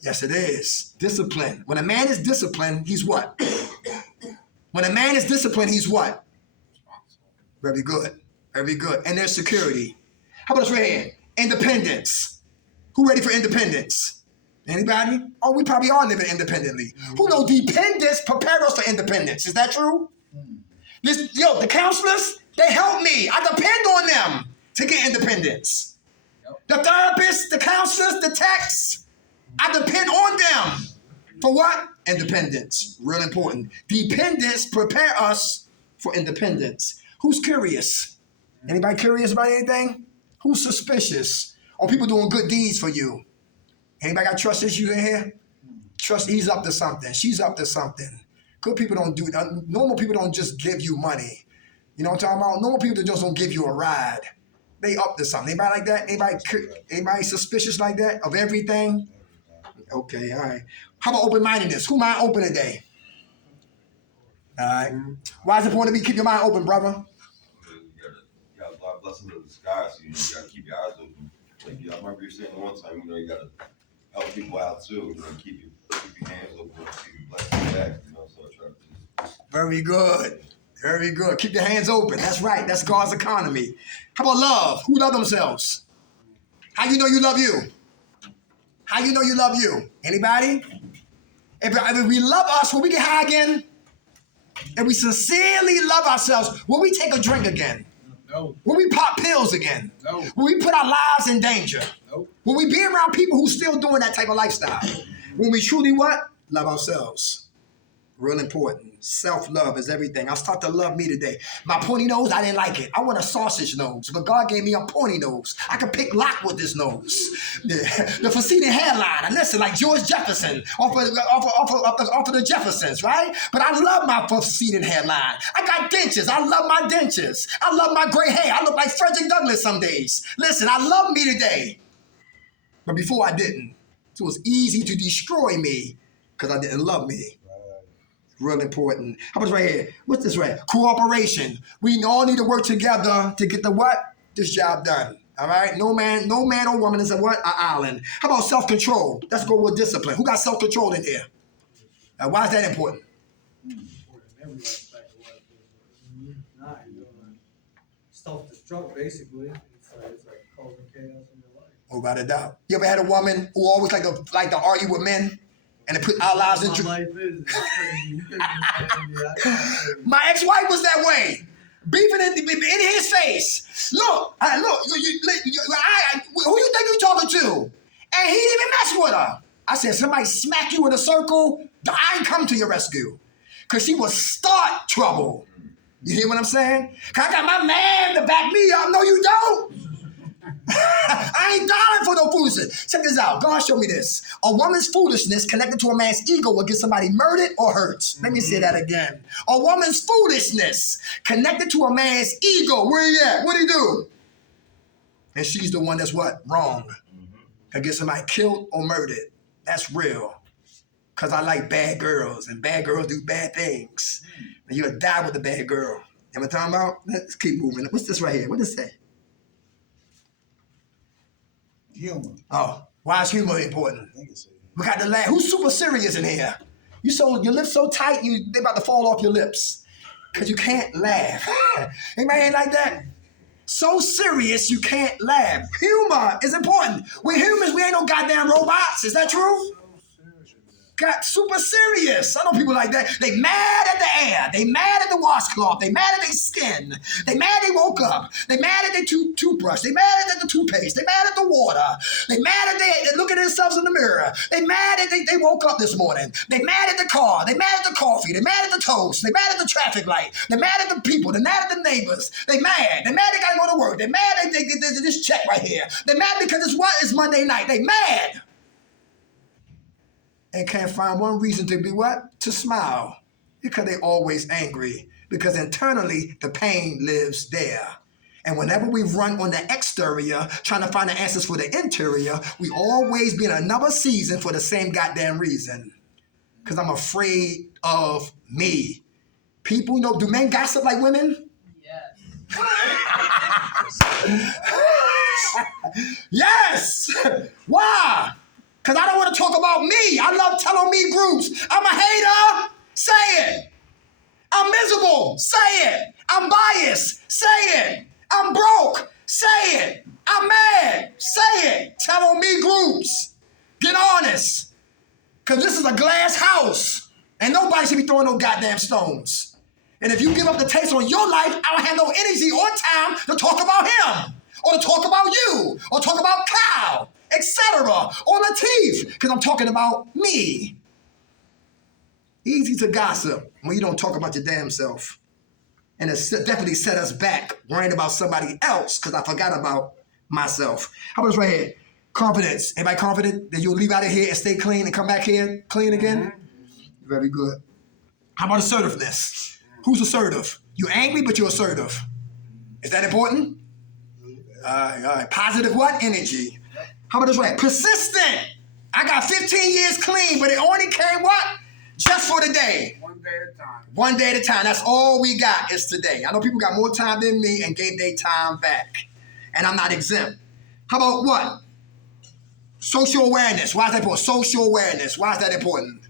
Yes, it is. Discipline. When a man is disciplined, he's what? When a man is disciplined, he's what? Very good. Very good. And there's security. How about this right here? Independence. Who ready for independence? Anybody? Oh, we probably are living independently. Who knows dependence prepare us for independence? Is that true? The counselors, they help me. I depend on them to get independence. The therapists, the counselors, the techs, I depend on them. For what? Independence. Real important. Dependence prepare us for independence. Who's curious? Anybody curious about anything? Who's suspicious? Or people doing good deeds for you? Anybody got trust issues in here? Trust, he's up to something. She's up to something. Good people don't do that. Normal people don't just give you money. You know what I'm talking about? Normal people just don't give you a ride. They up to something. Anybody like that? Anybody suspicious like that of everything? Okay, all right. How about open-mindedness? Who mind open today? All right. Why is it important to keep your mind open, brother? You got a lot of blessings in disguise, so you gotta keep your eyes open. Like, I remember you saying one time, you gotta help people out too. Keep your hands open, keep your blessings back. So I try to. Very good. Very good. Keep your hands open. That's right. That's God's economy. How about love? Who love themselves? How you know you love you? How you know you love you? Anybody? If we love us, will we get high again? If we sincerely love ourselves, will we take a drink again? No. Will we pop pills again? No. Will we put our lives in danger? No. Will we be around people who still doing that type of lifestyle? When we truly what? Love ourselves. Real important. Self-love is everything. I'll start to love me today. My pointy nose, I didn't like it. I want a sausage nose, but God gave me a pointy nose. I could pick lock with this nose. The Facetian hairline. And listen, like George Jefferson off of the Jeffersons, right? But I love my Facetian hairline. I got dentures. I love my dentures. I love my gray hair. I look like Frederick Douglass some days. Listen, I love me today. But before I didn't. So it was easy to destroy me because I didn't love me. Real important. How about right here? What's this right? Cooperation. We all need to work together to get the what? This job done. All right? No man or woman is a what? An island. How about self-control? Let's go with discipline. Who got self-control in here? Now, why is that important? Self-destruct, basically. It's like causing chaos in your life. Without a doubt. You ever had a woman who always like to argue with men and to put our lives in? My life is crazy. My ex-wife was that way. Beefing in his face. Look, who you think you talking to? And he didn't even mess with her. I said, somebody smack you in a circle, I ain't come to your rescue. Because she will start trouble. You hear what I'm saying? I got my man to back me up. No, you don't. I ain't dying for no foolishness. Check this out. God showed me this. A woman's foolishness connected to a man's ego will get somebody murdered or hurt. Let me say that again. A woman's foolishness connected to a man's ego. Where he at? What'd he do? And she's the one that's what? Wrong. Can get somebody killed or murdered. That's real. Because I like bad girls, and bad girls do bad things. And you'll die with a bad girl. You know what I'm talking about? Let's keep moving. What's this right here? What does it say? Humor. Oh, why is humor important? We got to laugh. Who's super serious in here? Your lips so tight, they about to fall off your lips. Because you can't laugh. Anybody ain't like that? So serious, you can't laugh. Humor is important. We're humans, we ain't no goddamn robots. Is that true? Got super serious. I know people like that. They mad at the air. They mad at the washcloth. They mad at their skin. They mad they woke up. They mad at their toothbrush. They mad at the toothpaste. They mad at the water. They mad at they look at themselves in the mirror. They mad at they woke up this morning. They mad at the car. They mad at the coffee. They mad at the toast. They mad at the traffic light. They mad at the people. They mad at the neighbors. They mad. They mad they gotta go to work. They mad they get this check right here. They mad because it's Monday night. They mad. And can't find one reason to be what? To smile. Because they're always angry. Because internally, the pain lives there. And whenever we run on the exterior, trying to find the answers for the interior, we always be in another season for the same goddamn reason. Because I'm afraid of me. People, do men gossip like women? Yes. Yes! Why? Because I don't want to talk about me. I love telling me groups. I'm a hater. Say it. I'm miserable. Say it. I'm biased. Say it. I'm broke. Say it. I'm mad. Say it. Tell on me groups. Get honest. Because this is a glass house. And nobody should be throwing no goddamn stones. And if you give up the taste on your life, I don't have no energy or time to talk about him. Or to talk about you. Or talk about Kyle. Etc. Or Latif, because I'm talking about me. Easy to gossip when you don't talk about your damn self. And it's definitely set us back worrying about somebody else because I forgot about myself. How about this right here? Confidence. Everybody confident that you'll leave out of here and stay clean and come back here clean again? Very good. How about assertiveness? Who's assertive? You're angry, but you're assertive. Is that important? All right. Positive what? Energy. How about this right? Persistent. I got 15 years clean, but it only came what? Just for the day. One day at a time. One day at a time. That's all we got is today. I know people got more time than me and gave their time back. And I'm not exempt. How about what? Social awareness. Why is that important? Social awareness. Why is that important?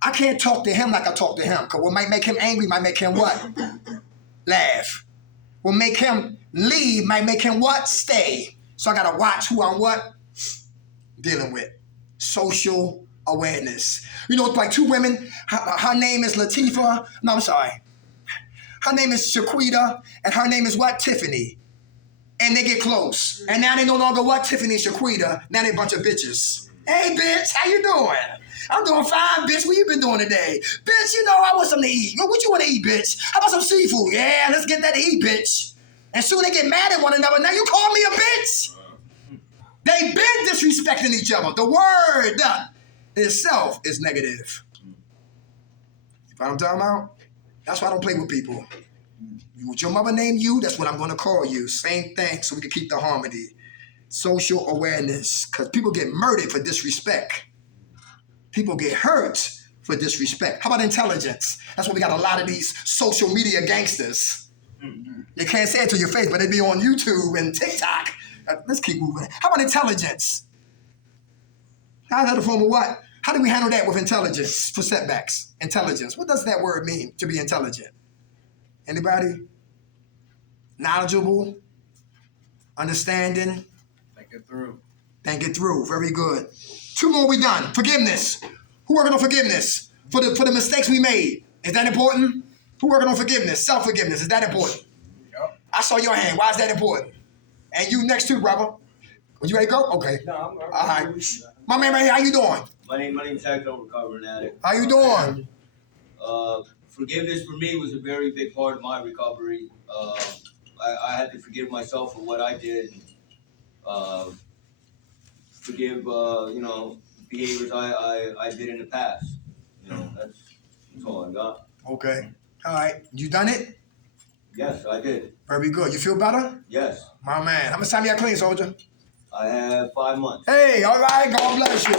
I can't talk to him like I talk to him. Because what might make him angry might make him what? Laugh. What make him leave might make him what? Stay. So I got to watch who I'm what? Dealing with. Social awareness. Like two women, her name is Latifah. No, I'm sorry. Her name is Shaquita, and her name is what? Tiffany. And they get close. And now they no longer what? Tiffany and Shaquita. Now they a bunch of bitches. Hey, bitch, how you doing? I'm doing fine, bitch. What you been doing today? Bitch, I want something to eat. What you want to eat, bitch? How about some seafood? Yeah, let's get that to eat, bitch. And soon they get mad at one another. Now you call me a bitch? They've been disrespecting each other. The word itself is negative. You know what I'm talking about? That's why I don't play with people. What your mother named you, that's what I'm going to call you. Same thing, so we can keep the harmony. Social awareness, because people get murdered for disrespect. People get hurt for disrespect. How about intelligence? That's why we got a lot of these social media gangsters. You can't say it to your face, but they be on YouTube and TikTok. Let's keep moving. How about intelligence? How's that a form of what? How do we handle that with intelligence for setbacks? Intelligence. What does that word mean, to be intelligent? Anybody? Knowledgeable? Understanding? Think it through. Think it through. Very good. 2 more we done. Forgiveness. Who working on forgiveness? For the mistakes we made. Is that important? Who working on forgiveness? Self-forgiveness. Is that important? Yep. I saw your hand. Why is that important? And you next too, brother. Are you ready to go? Okay. No, All right. My man right here, how you doing? My name's Hector, recovering addict. How you doing? Forgiveness for me was a very big part of my recovery. I had to forgive myself for what I did. Forgive, behaviors I did in the past. That's all I got. Okay. All right. You done it? Yes, I did. Very good. You feel better? Yes, My man. How much time you got clean, soldier? I have 5 months. Hey, all right. God bless you.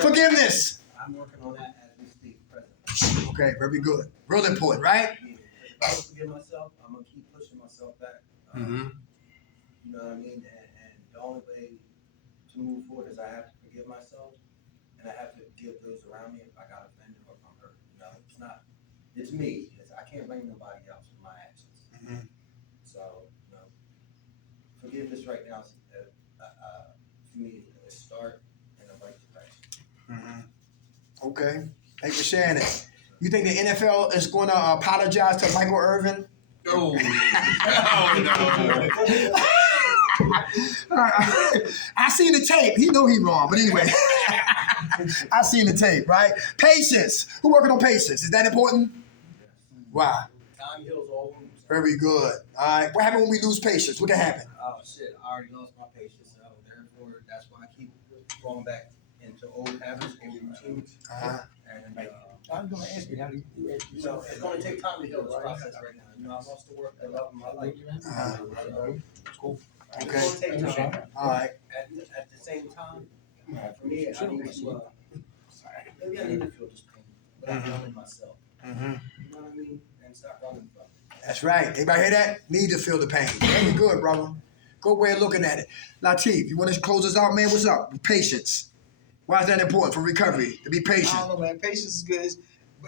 Forgiveness. I'm working on that as we speak, present. Okay, very good. Real important, right? If I don't forgive myself, I'm gonna keep pushing myself back. Mm-hmm. You know what I mean? And the only way to move forward is I have to forgive myself, and I have to forgive those around me if I got offended or if I'm hurt. It's me. I can't blame nobody else for my actions. Mm-hmm. So, forgiveness right now is, for me, a start in the right direction. Mm-hmm. Okay. Thanks for sharing it. You think the NFL is going to apologize to Michael Irvin? No. I seen the tape. He know he wrong, but anyway. I seen the tape, right? Patience. Who working on patience? Is that important? Why? Time heals all wounds. Very good. All right. What happens when we lose patience? What can happen? Oh shit! I already lost my patience, so therefore that's why I keep going back into old habits, old routines, Uh-huh. and I'm going to ask you, how do you it's going to take time to heal this process right now. I lost the work, the love of my life. Cool. It's Okay. going to take time. All right. At the same time, for me, I need to. Maybe I need to feel this pain, but I'm loving myself. Mm-hmm. You know what I mean? And stop running from it. That's right. Everybody hear that? Need to feel the pain. Very good, brother. Good way of looking at it. Latif, you want to close us out, man? What's up? Patience. Why is that important for recovery? To be I patient. don't know, man. Patience is good.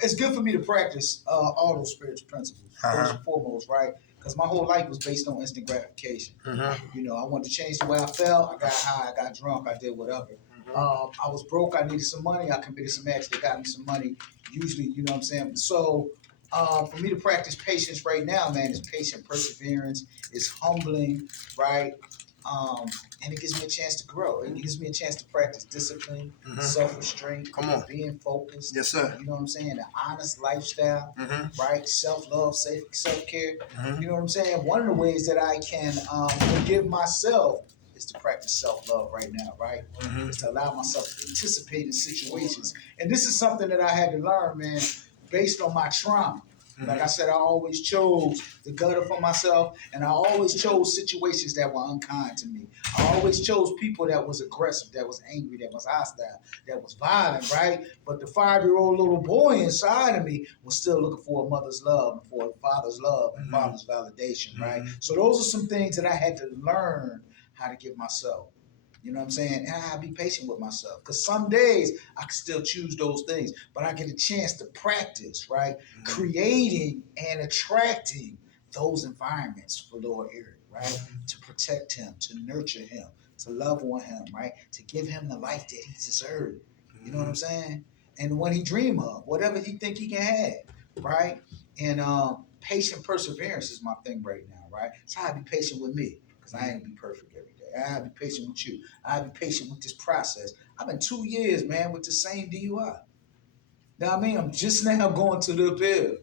It's good for me to practice all those spiritual principles, first and foremost, right? Because my whole life was based on instant gratification. Mm-hmm. I wanted to change the way I felt. I got high, I got drunk, I did whatever. I was broke, I needed some money, I committed some acts that got me some money, usually, you know what I'm saying? So for me to practice patience right now, man, is patient perseverance, it's humbling, right? And it gives me a chance to grow. It gives me a chance to practice discipline, self-restraint, Come on. being focused. Yes, sir. You know what I'm saying? An honest lifestyle, Mm-hmm. right? Self-love, self-care. Mm-hmm. You know what I'm saying? One of the ways that I can forgive myself is to practice self-love right now, right? Mm-hmm. Is to allow myself to participate in situations. And this is something that I had to learn, man, based on my trauma. Like I said, I always chose the gutter for myself, and I always chose situations that were unkind to me. I always chose people that was aggressive, that was angry, that was hostile, that was violent, right? But the 5-year-old little boy inside of me was still looking for a mother's love, and for a father's love, and father's validation, right? So those are some things that I had to learn how to give myself. You know what I'm saying? And I be patient with myself. Because some days I can still choose those things, but I get a chance to practice, right? Creating and attracting those environments for Lord Eric, right? To protect him, to nurture him, to love on him, right? To give him the life that he deserved. You know what I'm saying? And what he dream of, whatever he think he can have, right? And patient perseverance is my thing right now, right? So I be patient with me, because I ain't gonna be perfect every day. I be patient with you. I be patient with this process. I've been 2 years, man, with the same DUI. Know what I mean? I'm just now going to the appeal,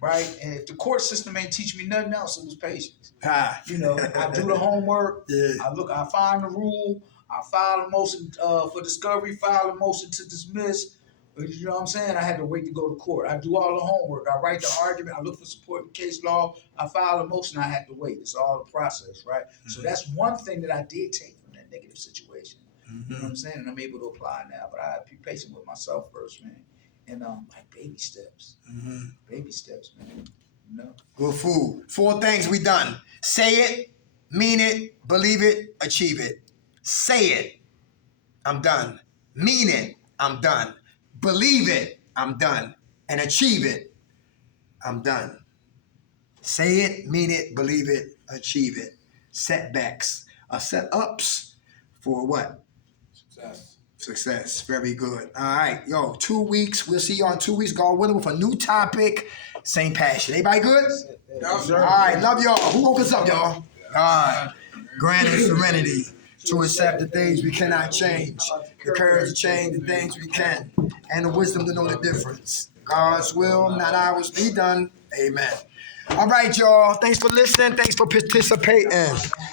right? And if the court system ain't teach me nothing else, it was patience. I do the homework. I find the rule. I file a motion for discovery, file a motion to dismiss. You know what I'm saying? I had to wait to go to court. I do all the homework. I write the argument. I look for support in case law. I file a motion. I had to wait. It's all the process, right? So that's one thing that I did take from that negative situation. You know what I'm saying? And I'm able to apply now, but I have to be patient with myself first, man. And like baby steps, baby steps, man. You know. Good food. 4 things we done. Say it, mean it, believe it, achieve it. Say it, I'm done. Mean it, I'm done. Believe it, I'm done. And achieve it, I'm done. Say it, mean it, believe it, achieve it. Setbacks are set-ups for what? Success. Success. Very good. All right, yo, 2 weeks. We'll see you on 2 weeks. God willing, with a new topic. Same passion. Everybody good? All right, love y'all. Who woke us up, y'all? All right. Grant us serenity to accept the things we cannot change, the courage to change the things we can, and the wisdom to know the difference. God's will, not ours, be done. Amen. All right, y'all. Thanks for listening. Thanks for participating.